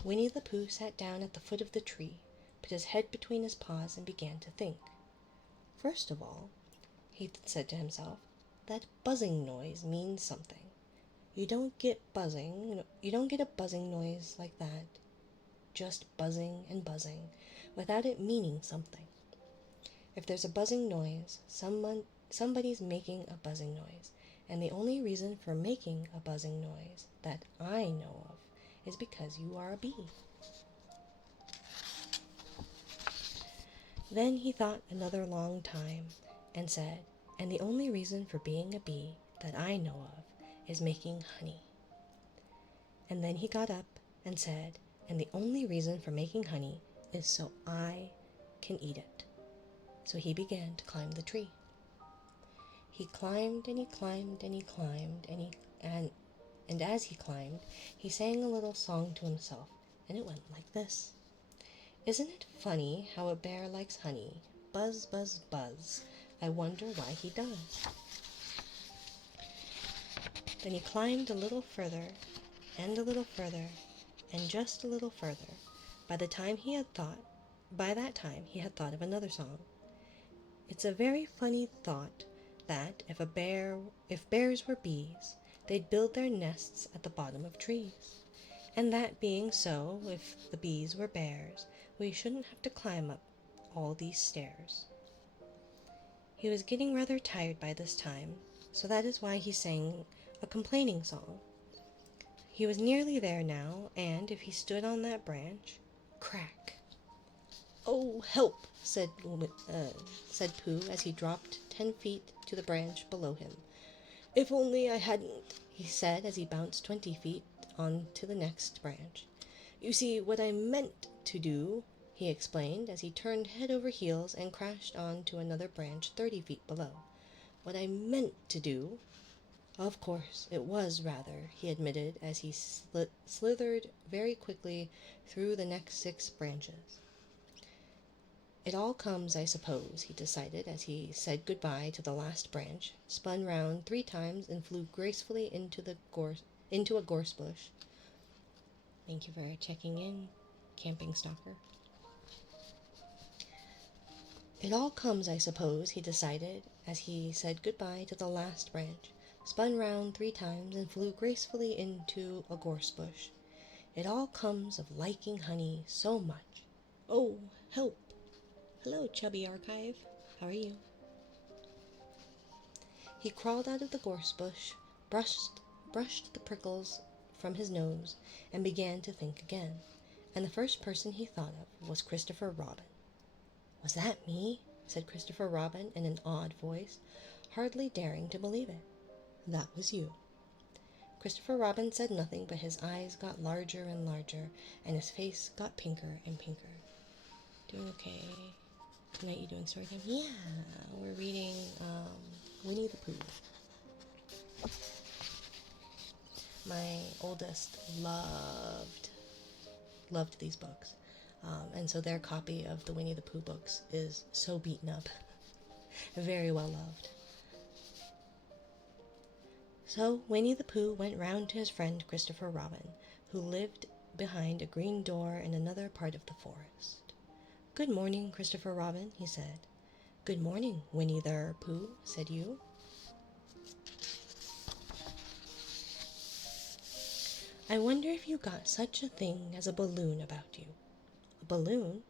Winnie the Pooh sat down at the foot of the tree, put his head between his paws, and began to think. First of all, he said to himself, that buzzing noise means something. You don't get a buzzing noise like that, just buzzing and buzzing, without it meaning something. If there's a buzzing noise, somebody's making a buzzing noise, and the only reason for making a buzzing noise that I know of is because you are a bee. Then he thought another long time and said, and the only reason for being a bee that I know of is making honey. And then he got up and said, and the only reason for making honey is so I can eat it. So he began to climb the tree. He climbed and he climbed and he climbed and as he climbed, he sang a little song to himself, and it went like this. Isn't it funny how a bear likes honey? Buzz, buzz, buzz. I wonder why he does. Then he climbed a little further, and a little further, and just a little further. By that time he had thought of another song. It's a very funny thought that if bears were bees, they'd build their nests at the bottom of trees. And that being so, if the bees were bears, we shouldn't have to climb up all these stairs. He was getting rather tired by this time, so that is why he sang a complaining song. He was nearly there now, and if he stood on that branch, crack. Oh, help, said Pooh as he dropped 10 feet to the branch below him. If only I hadn't, he said as he bounced 20 feet on to the next branch. You see, what I meant to do, he explained as he turned head over heels and crashed on to another branch 30 feet below. What I meant to do. Of course, it was rather, he admitted as he slithered very quickly through the next 6 branches. It all comes, I suppose, he decided as he said goodbye to the last branch, spun round 3 times, and flew gracefully into a gorse bush. Thank you for checking in, camping stalker. It all comes, I suppose, he decided as he said goodbye to the last branch, spun round 3 times, and flew gracefully into a gorse bush. It all comes of liking honey so much. Oh, help! Hello, Chubby Archive. How are you? He crawled out of the gorse bush, brushed the prickles from his nose, and began to think again. And the first person he thought of was Christopher Robin. Was that me? Said Christopher Robin in an awed voice, hardly daring to believe it. That was you. Christopher Robin said nothing, but his eyes got larger and larger, and his face got pinker and pinker. Doing okay? Tonight you doing story time? Yeah, we're reading Winnie the Pooh. My oldest loved these books, and so their copy of the Winnie the Pooh books is so beaten up, very well loved. So Winnie the Pooh went round to his friend Christopher Robin, who lived behind a green door in another part of the forest. Good morning, Christopher Robin, he said. Good morning, Winnie the Pooh, said you. I wonder if you got such a thing as a balloon about you. A balloon?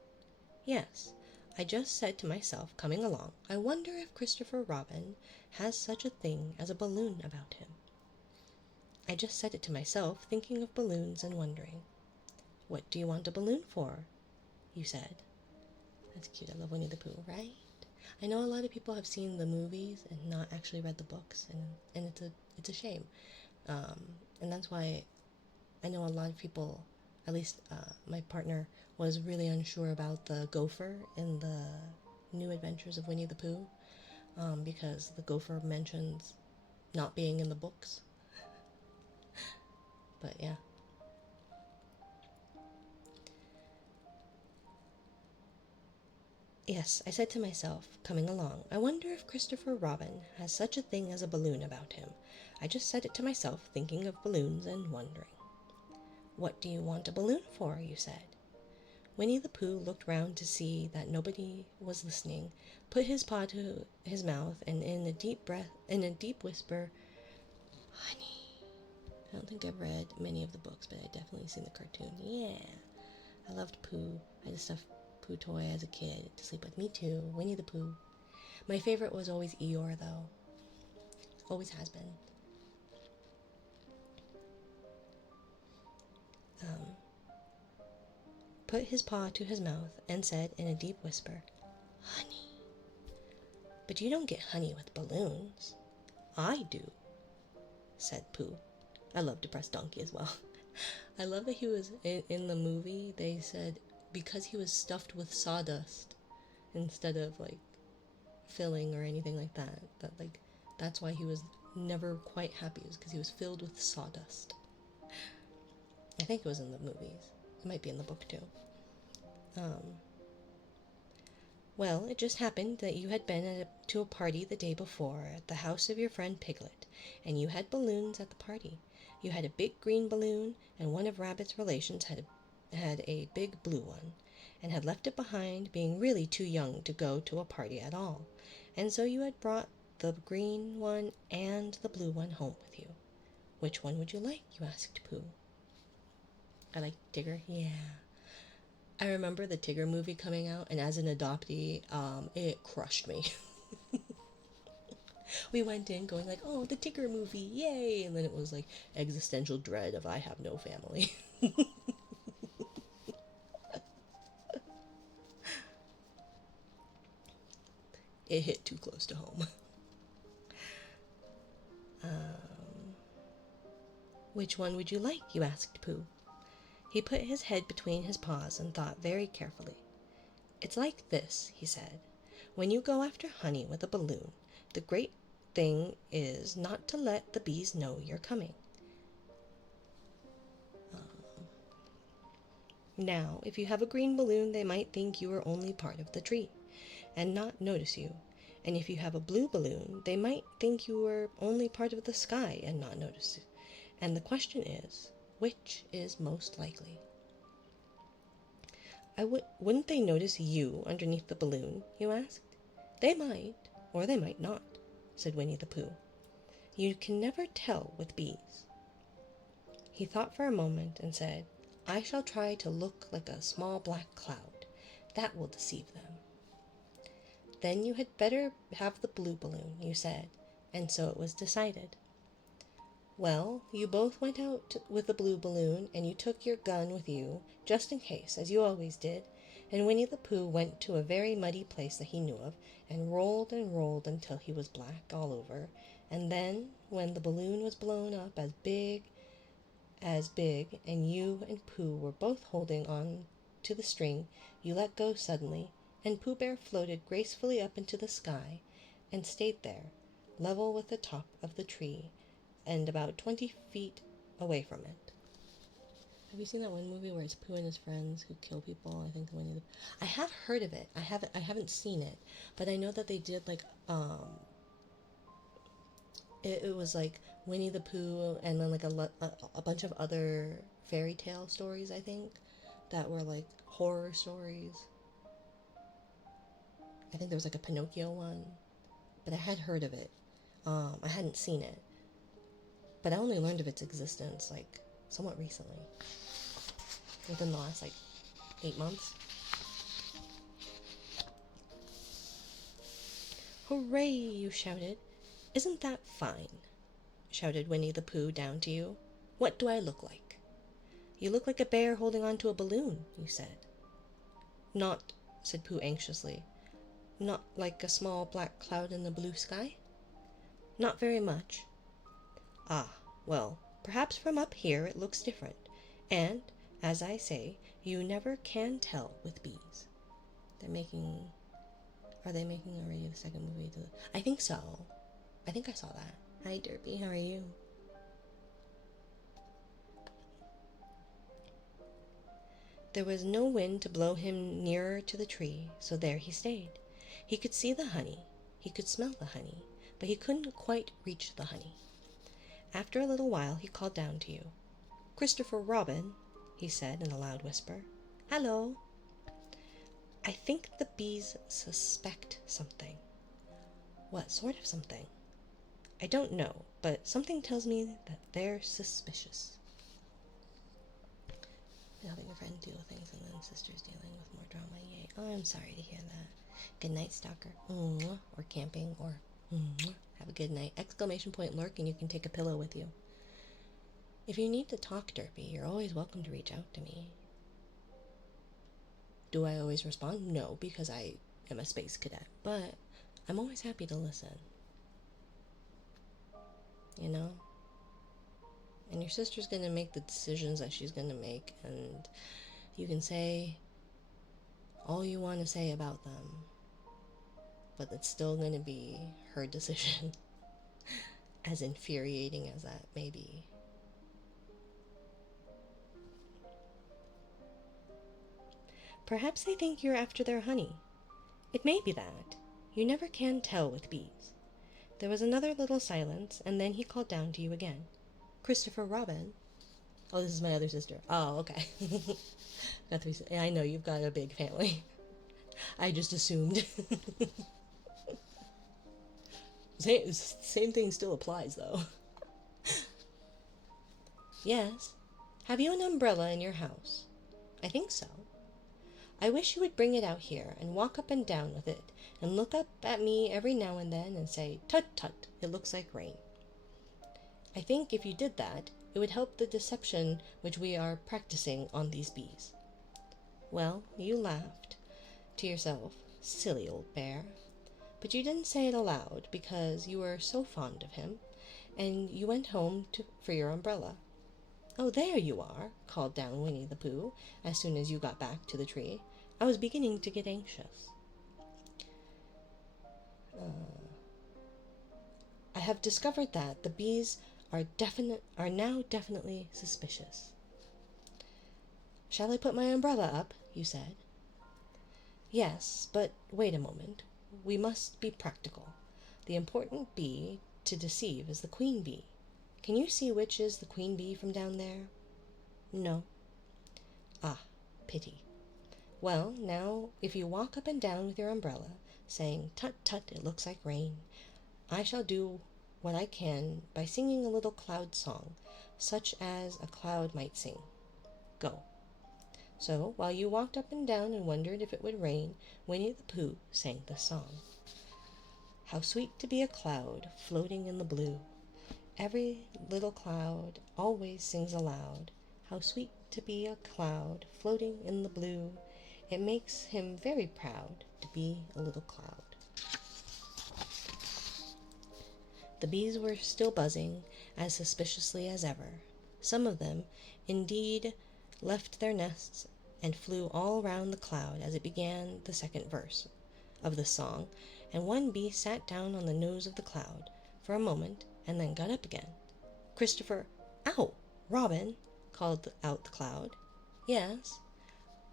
Yes, I just said to myself coming along, I wonder if Christopher Robin has such a thing as a balloon about him. I just said it to myself, thinking of balloons and wondering. What do you want a balloon for? You said. That's cute. I love Winnie the Pooh, right? I know a lot of people have seen the movies and not actually read the books, and it's a shame. Um, and that's why I know a lot of people, at least my partner, was really unsure about the gopher in the New Adventures of Winnie the Pooh, because the gopher mentions not being in the books. But yeah. Yes, I said to myself, coming along, I wonder if Christopher Robin has such a thing as a balloon about him. I just said it to myself, thinking of balloons and wondering. What do you want a balloon for? You said. Winnie the Pooh looked round to see that nobody was listening, put his paw to his mouth, and in a deep whisper, honey. I don't think I've read many of the books, but I've definitely seen the cartoon. Yeah. I loved Pooh. I had a stuffed Pooh toy as a kid to sleep with. Me too. Winnie the Pooh. My favorite was always Eeyore, though. Always has been. Um, put his paw to his mouth and said in a deep whisper, honey. But you don't get honey with balloons. I do, said Pooh. I love Depressed Donkey as well. I love that he was, in the movie, they said because he was stuffed with sawdust instead of, like, filling or anything like that. Like, that's why he was never quite happy, was because he was filled with sawdust. I think it was in the movies. It might be in the book, too. Well, it just happened that you had been to a party the day before at the house of your friend Piglet, and you had balloons at the party. You had a big green balloon, and one of Rabbit's relations had a big blue one, and had left it behind, being really too young to go to a party at all. And so you had brought the green one and the blue one home with you. Which one would you like? You asked Pooh. I like Tigger. Yeah. I remember the Tigger movie coming out, and as an adoptee, it crushed me. We went in going like, oh, the Tigger movie, yay! And then it was like existential dread of I have no family. It hit too close to home. Which one would you like? You asked Pooh. He put his head between his paws and thought very carefully. It's like this, he said. When you go after honey with a balloon, the great thing is not to let the bees know you're coming. Now, if you have a green balloon, they might think you are only part of the tree and not notice you. And if you have a blue balloon, they might think you are only part of the sky and not notice it. And the question is, which is most likely? Wouldn't they notice you underneath the balloon? You asked. They might, or they might not, said Winnie the Pooh. You can never tell with bees. He thought for a moment and said, I shall try to look like a small black cloud. That will deceive them. Then you had better have the blue balloon, you said, and so it was decided. Well, you both went out with the blue balloon, and you took your gun with you, just in case, as you always did, and Winnie the Pooh went to a very muddy place that he knew of, and rolled until he was black all over, and then, when the balloon was blown up as big, and you and Pooh were both holding on to the string, you let go suddenly, and Pooh Bear floated gracefully up into the sky, and stayed there, level with the top of the tree, and about 20 feet away from it. Have you seen that one movie where it's Pooh and his friends who kill people? I think I have heard of it. I haven't seen it, but I know that they did like it was like Winnie the Pooh and then like a bunch of other fairy tale stories, I think, that were like horror stories. I think there was like a Pinocchio one, but I had heard of it. I hadn't seen it, but I only learned of its existence like somewhat recently, within the last like 8 months. Hooray, you shouted. Isn't that fine? Shouted Winnie the Pooh down to you. What do I look like? You look like a bear holding on to a balloon, you said. Not, said Pooh anxiously. Not like a small black cloud in the blue sky? Not very much. Ah, well, perhaps from up here it looks different. And, as I say, you never can tell with bees. They're making... Are they making already the second movie? I think so. I think I saw that. Hi, Derpy. How are you? There was no wind to blow him nearer to the tree, so there he stayed. He could see the honey. He could smell the honey, but he couldn't quite reach the honey. After a little while, he called down to you. "Christopher Robin," he said in a loud whisper. "Hello." "I think the bees suspect something." "What sort of something?" "I don't know, but something tells me that they're suspicious." Helping a friend deal with things and then sisters dealing with more drama. Yay. Oh, I'm sorry to hear that. Good night, stalker. Or camping, or have a good night. Exclamation point lurk, and you can take a pillow with you. If you need to talk, Derpy, you're always welcome to reach out to me. Do I always respond? No, because I am a space cadet, but I'm always happy to listen. You know? And your sister's gonna make the decisions that she's gonna make, and you can say all you want to say about them, but it's still gonna be her decision, as infuriating as that may be. Perhaps they think you're after their honey. It may be that. You never can tell with bees. There was another little silence, and then he called down to you again. "Christopher Robin." Oh, this is my other sister. Oh, okay. I know you've got a big family. I just assumed. Same thing still applies, though. "Yes. Have you an umbrella in your house?" "I think so." "I wish you would bring it out here and walk up and down with it and look up at me every now and then and say, 'Tut, tut, it looks like rain.' I think if you did that, it would help the deception which we are practicing on these bees." Well, you laughed to yourself, silly old bear. But you didn't say it aloud because you were so fond of him, and you went home for your umbrella. "Oh, there you are," called down Winnie the Pooh as soon as you got back to the tree. "I was beginning to get anxious." "I have discovered that the bees are now definitely suspicious." "Shall I put my umbrella up?" you said. "Yes, but wait a moment. We must be practical. The important bee to deceive is the queen bee. Can you see which is the queen bee from down there?" "No." "Ah, pity. Well, now, if you walk up and down with your umbrella, saying, 'Tut, tut, it looks like rain,' I shall do what I can by singing a little cloud song, such as a cloud might sing. Go." So, while you walked up and down and wondered if it would rain, Winnie the Pooh sang the song. "How sweet to be a cloud floating in the blue. Every little cloud always sings aloud. How sweet to be a cloud floating in the blue. It makes him very proud to be a little cloud." The bees were still buzzing as suspiciously as ever. Some of them, indeed, left their nests and flew all round the cloud as it began the second verse of the song, and one bee sat down on the nose of the cloud for a moment and then got up again. "Christopher—" "Ow! Robin," called out the cloud. "Yes?"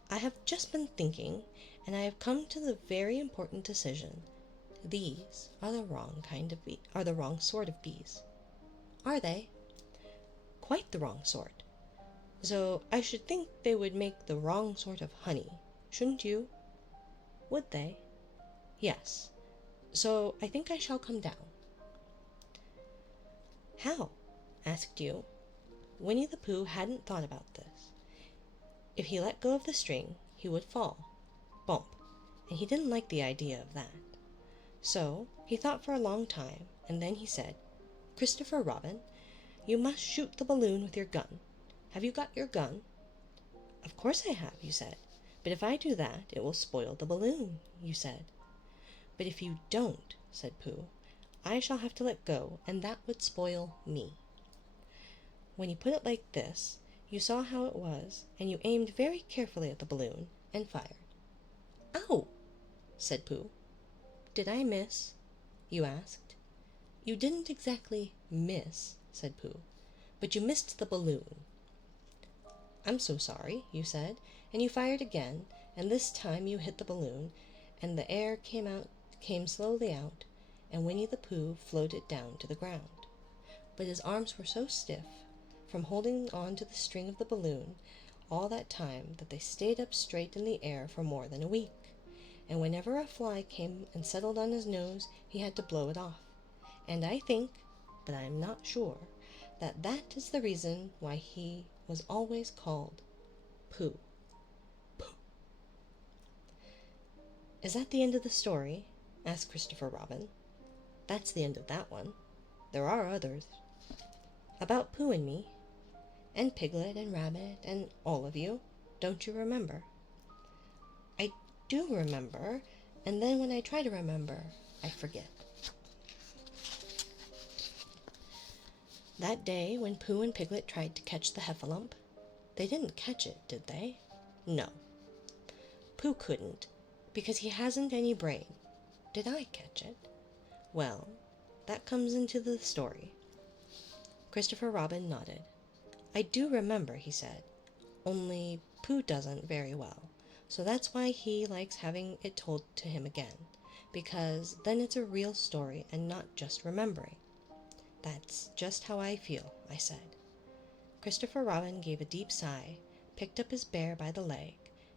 "I have just been thinking, and I have come to the very important decision. These are the wrong sort of bees." "Are they?" "Quite the wrong sort. So I should think they would make the wrong sort of honey, shouldn't you?" "Would they?" "Yes. So I think I shall come down." "How?" asked you. Winnie the Pooh hadn't thought about this. If he let go of the string, he would fall. Bump. And he didn't like the idea of that. So he thought for a long time, and then he said, "Christopher Robin, you must shoot the balloon with your gun. Have you got your gun?" "Of course I have," you said. "But if I do that, it will spoil the balloon," you said. But if you don't, said Pooh, I shall have to let go, and that would spoil me. When you put it like this, you saw how it was, and you aimed very carefully at the balloon and fired. Ow! Said Pooh. Did I miss? You asked. You didn't exactly miss, said Pooh, but you missed the balloon. I'm so sorry, you said, and you fired again, and this time you hit the balloon, and the air came slowly out, and Winnie the Pooh floated down to the ground. But his arms were so stiff from holding on to the string of the balloon all that time that they stayed up straight in the air for more than a week, and whenever a fly came and settled on his nose, he had to blow it off. And I think, but I am not sure, that is the reason why he was always called Pooh. Pooh. Is that the end of the story? Asked Christopher Robin. That's the end of that one. There are others. About Pooh and me, and Piglet and Rabbit and all of you. Don't you remember? I do remember, and then when I try to remember, I forget. That day when Pooh and Piglet tried to catch the heffalump, they didn't catch it, did they? No. Pooh couldn't, because he hasn't any brain. Did I catch it? Well, that comes into the story. Christopher Robin nodded. I do remember, he said, only Pooh doesn't very well, so that's why he likes having it told to him again, because then it's a real story and not just remembering. That's just how I feel, I said. Christopher Robin gave a deep sigh, picked up his bear by the leg,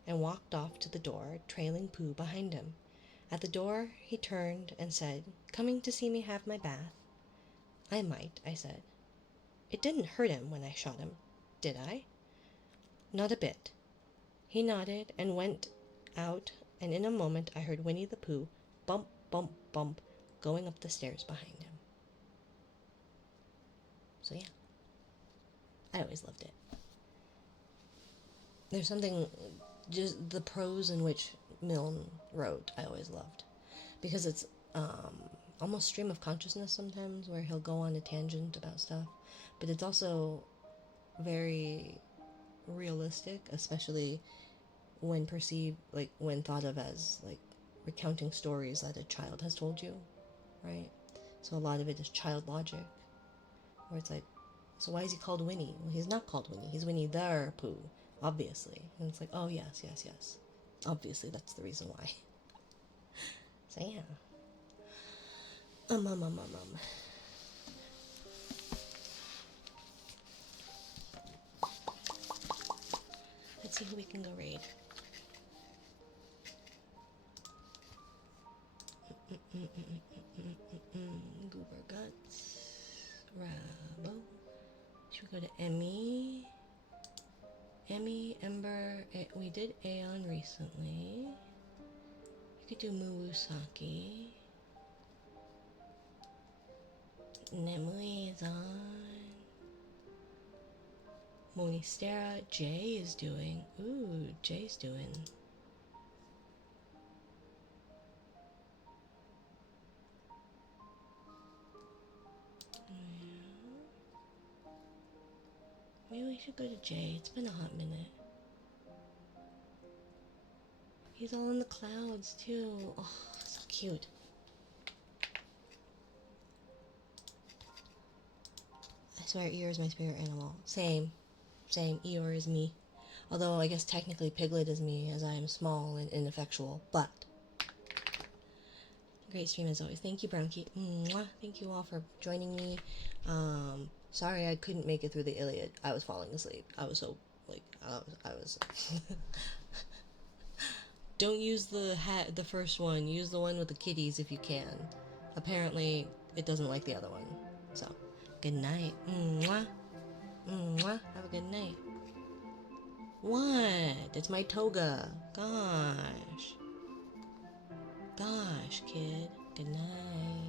and walked off to the door, trailing Pooh behind him. At the door he turned and said, Coming to see me have my bath? I might, I said. It didn't hurt him when I shot him, did I? Not a bit. He nodded and went out, and in a moment I heard Winnie the Pooh bump, bump, bump, going up the stairs behind him. So yeah, I always loved it. There's something, just the prose in which Milne wrote, I always loved. Because it's almost stream of consciousness sometimes, where he'll go on a tangent about stuff. But it's also very realistic, especially when perceived, like when thought of as like recounting stories that a child has told you, right? So a lot of it is child logic, where it's like, so why is he called Winnie? Well, he's not called Winnie. He's Winnie the Pooh, obviously. And it's like, oh, yes. Obviously, that's the reason why. So, yeah. Let's see who we can go raid. Goober Guts. Rabo. Should we go to Emmy? Ember. We did Aeon recently. You could do Muusaki. Nemui is on. Monistera. Jay is doing. Ooh, Jay's doing. Maybe we should go to Jay. It's been a hot minute. He's all in the clouds, too. Oh, so cute. I swear Eeyore is my spirit animal. Same. Eeyore is me. Although I guess technically Piglet is me, as I am small and ineffectual. But great stream as always. Thank you, Brownkey. Mwah. Thank you all for joining me. Sorry I couldn't make it through the Iliad. I was falling asleep. I was so, like, I was... Don't use the first one. Use the one with the kitties if you can. Apparently, it doesn't like the other one. So, good night. Mwah. Mwah. Have a good night. What? It's my toga. Gosh, kid. Good night.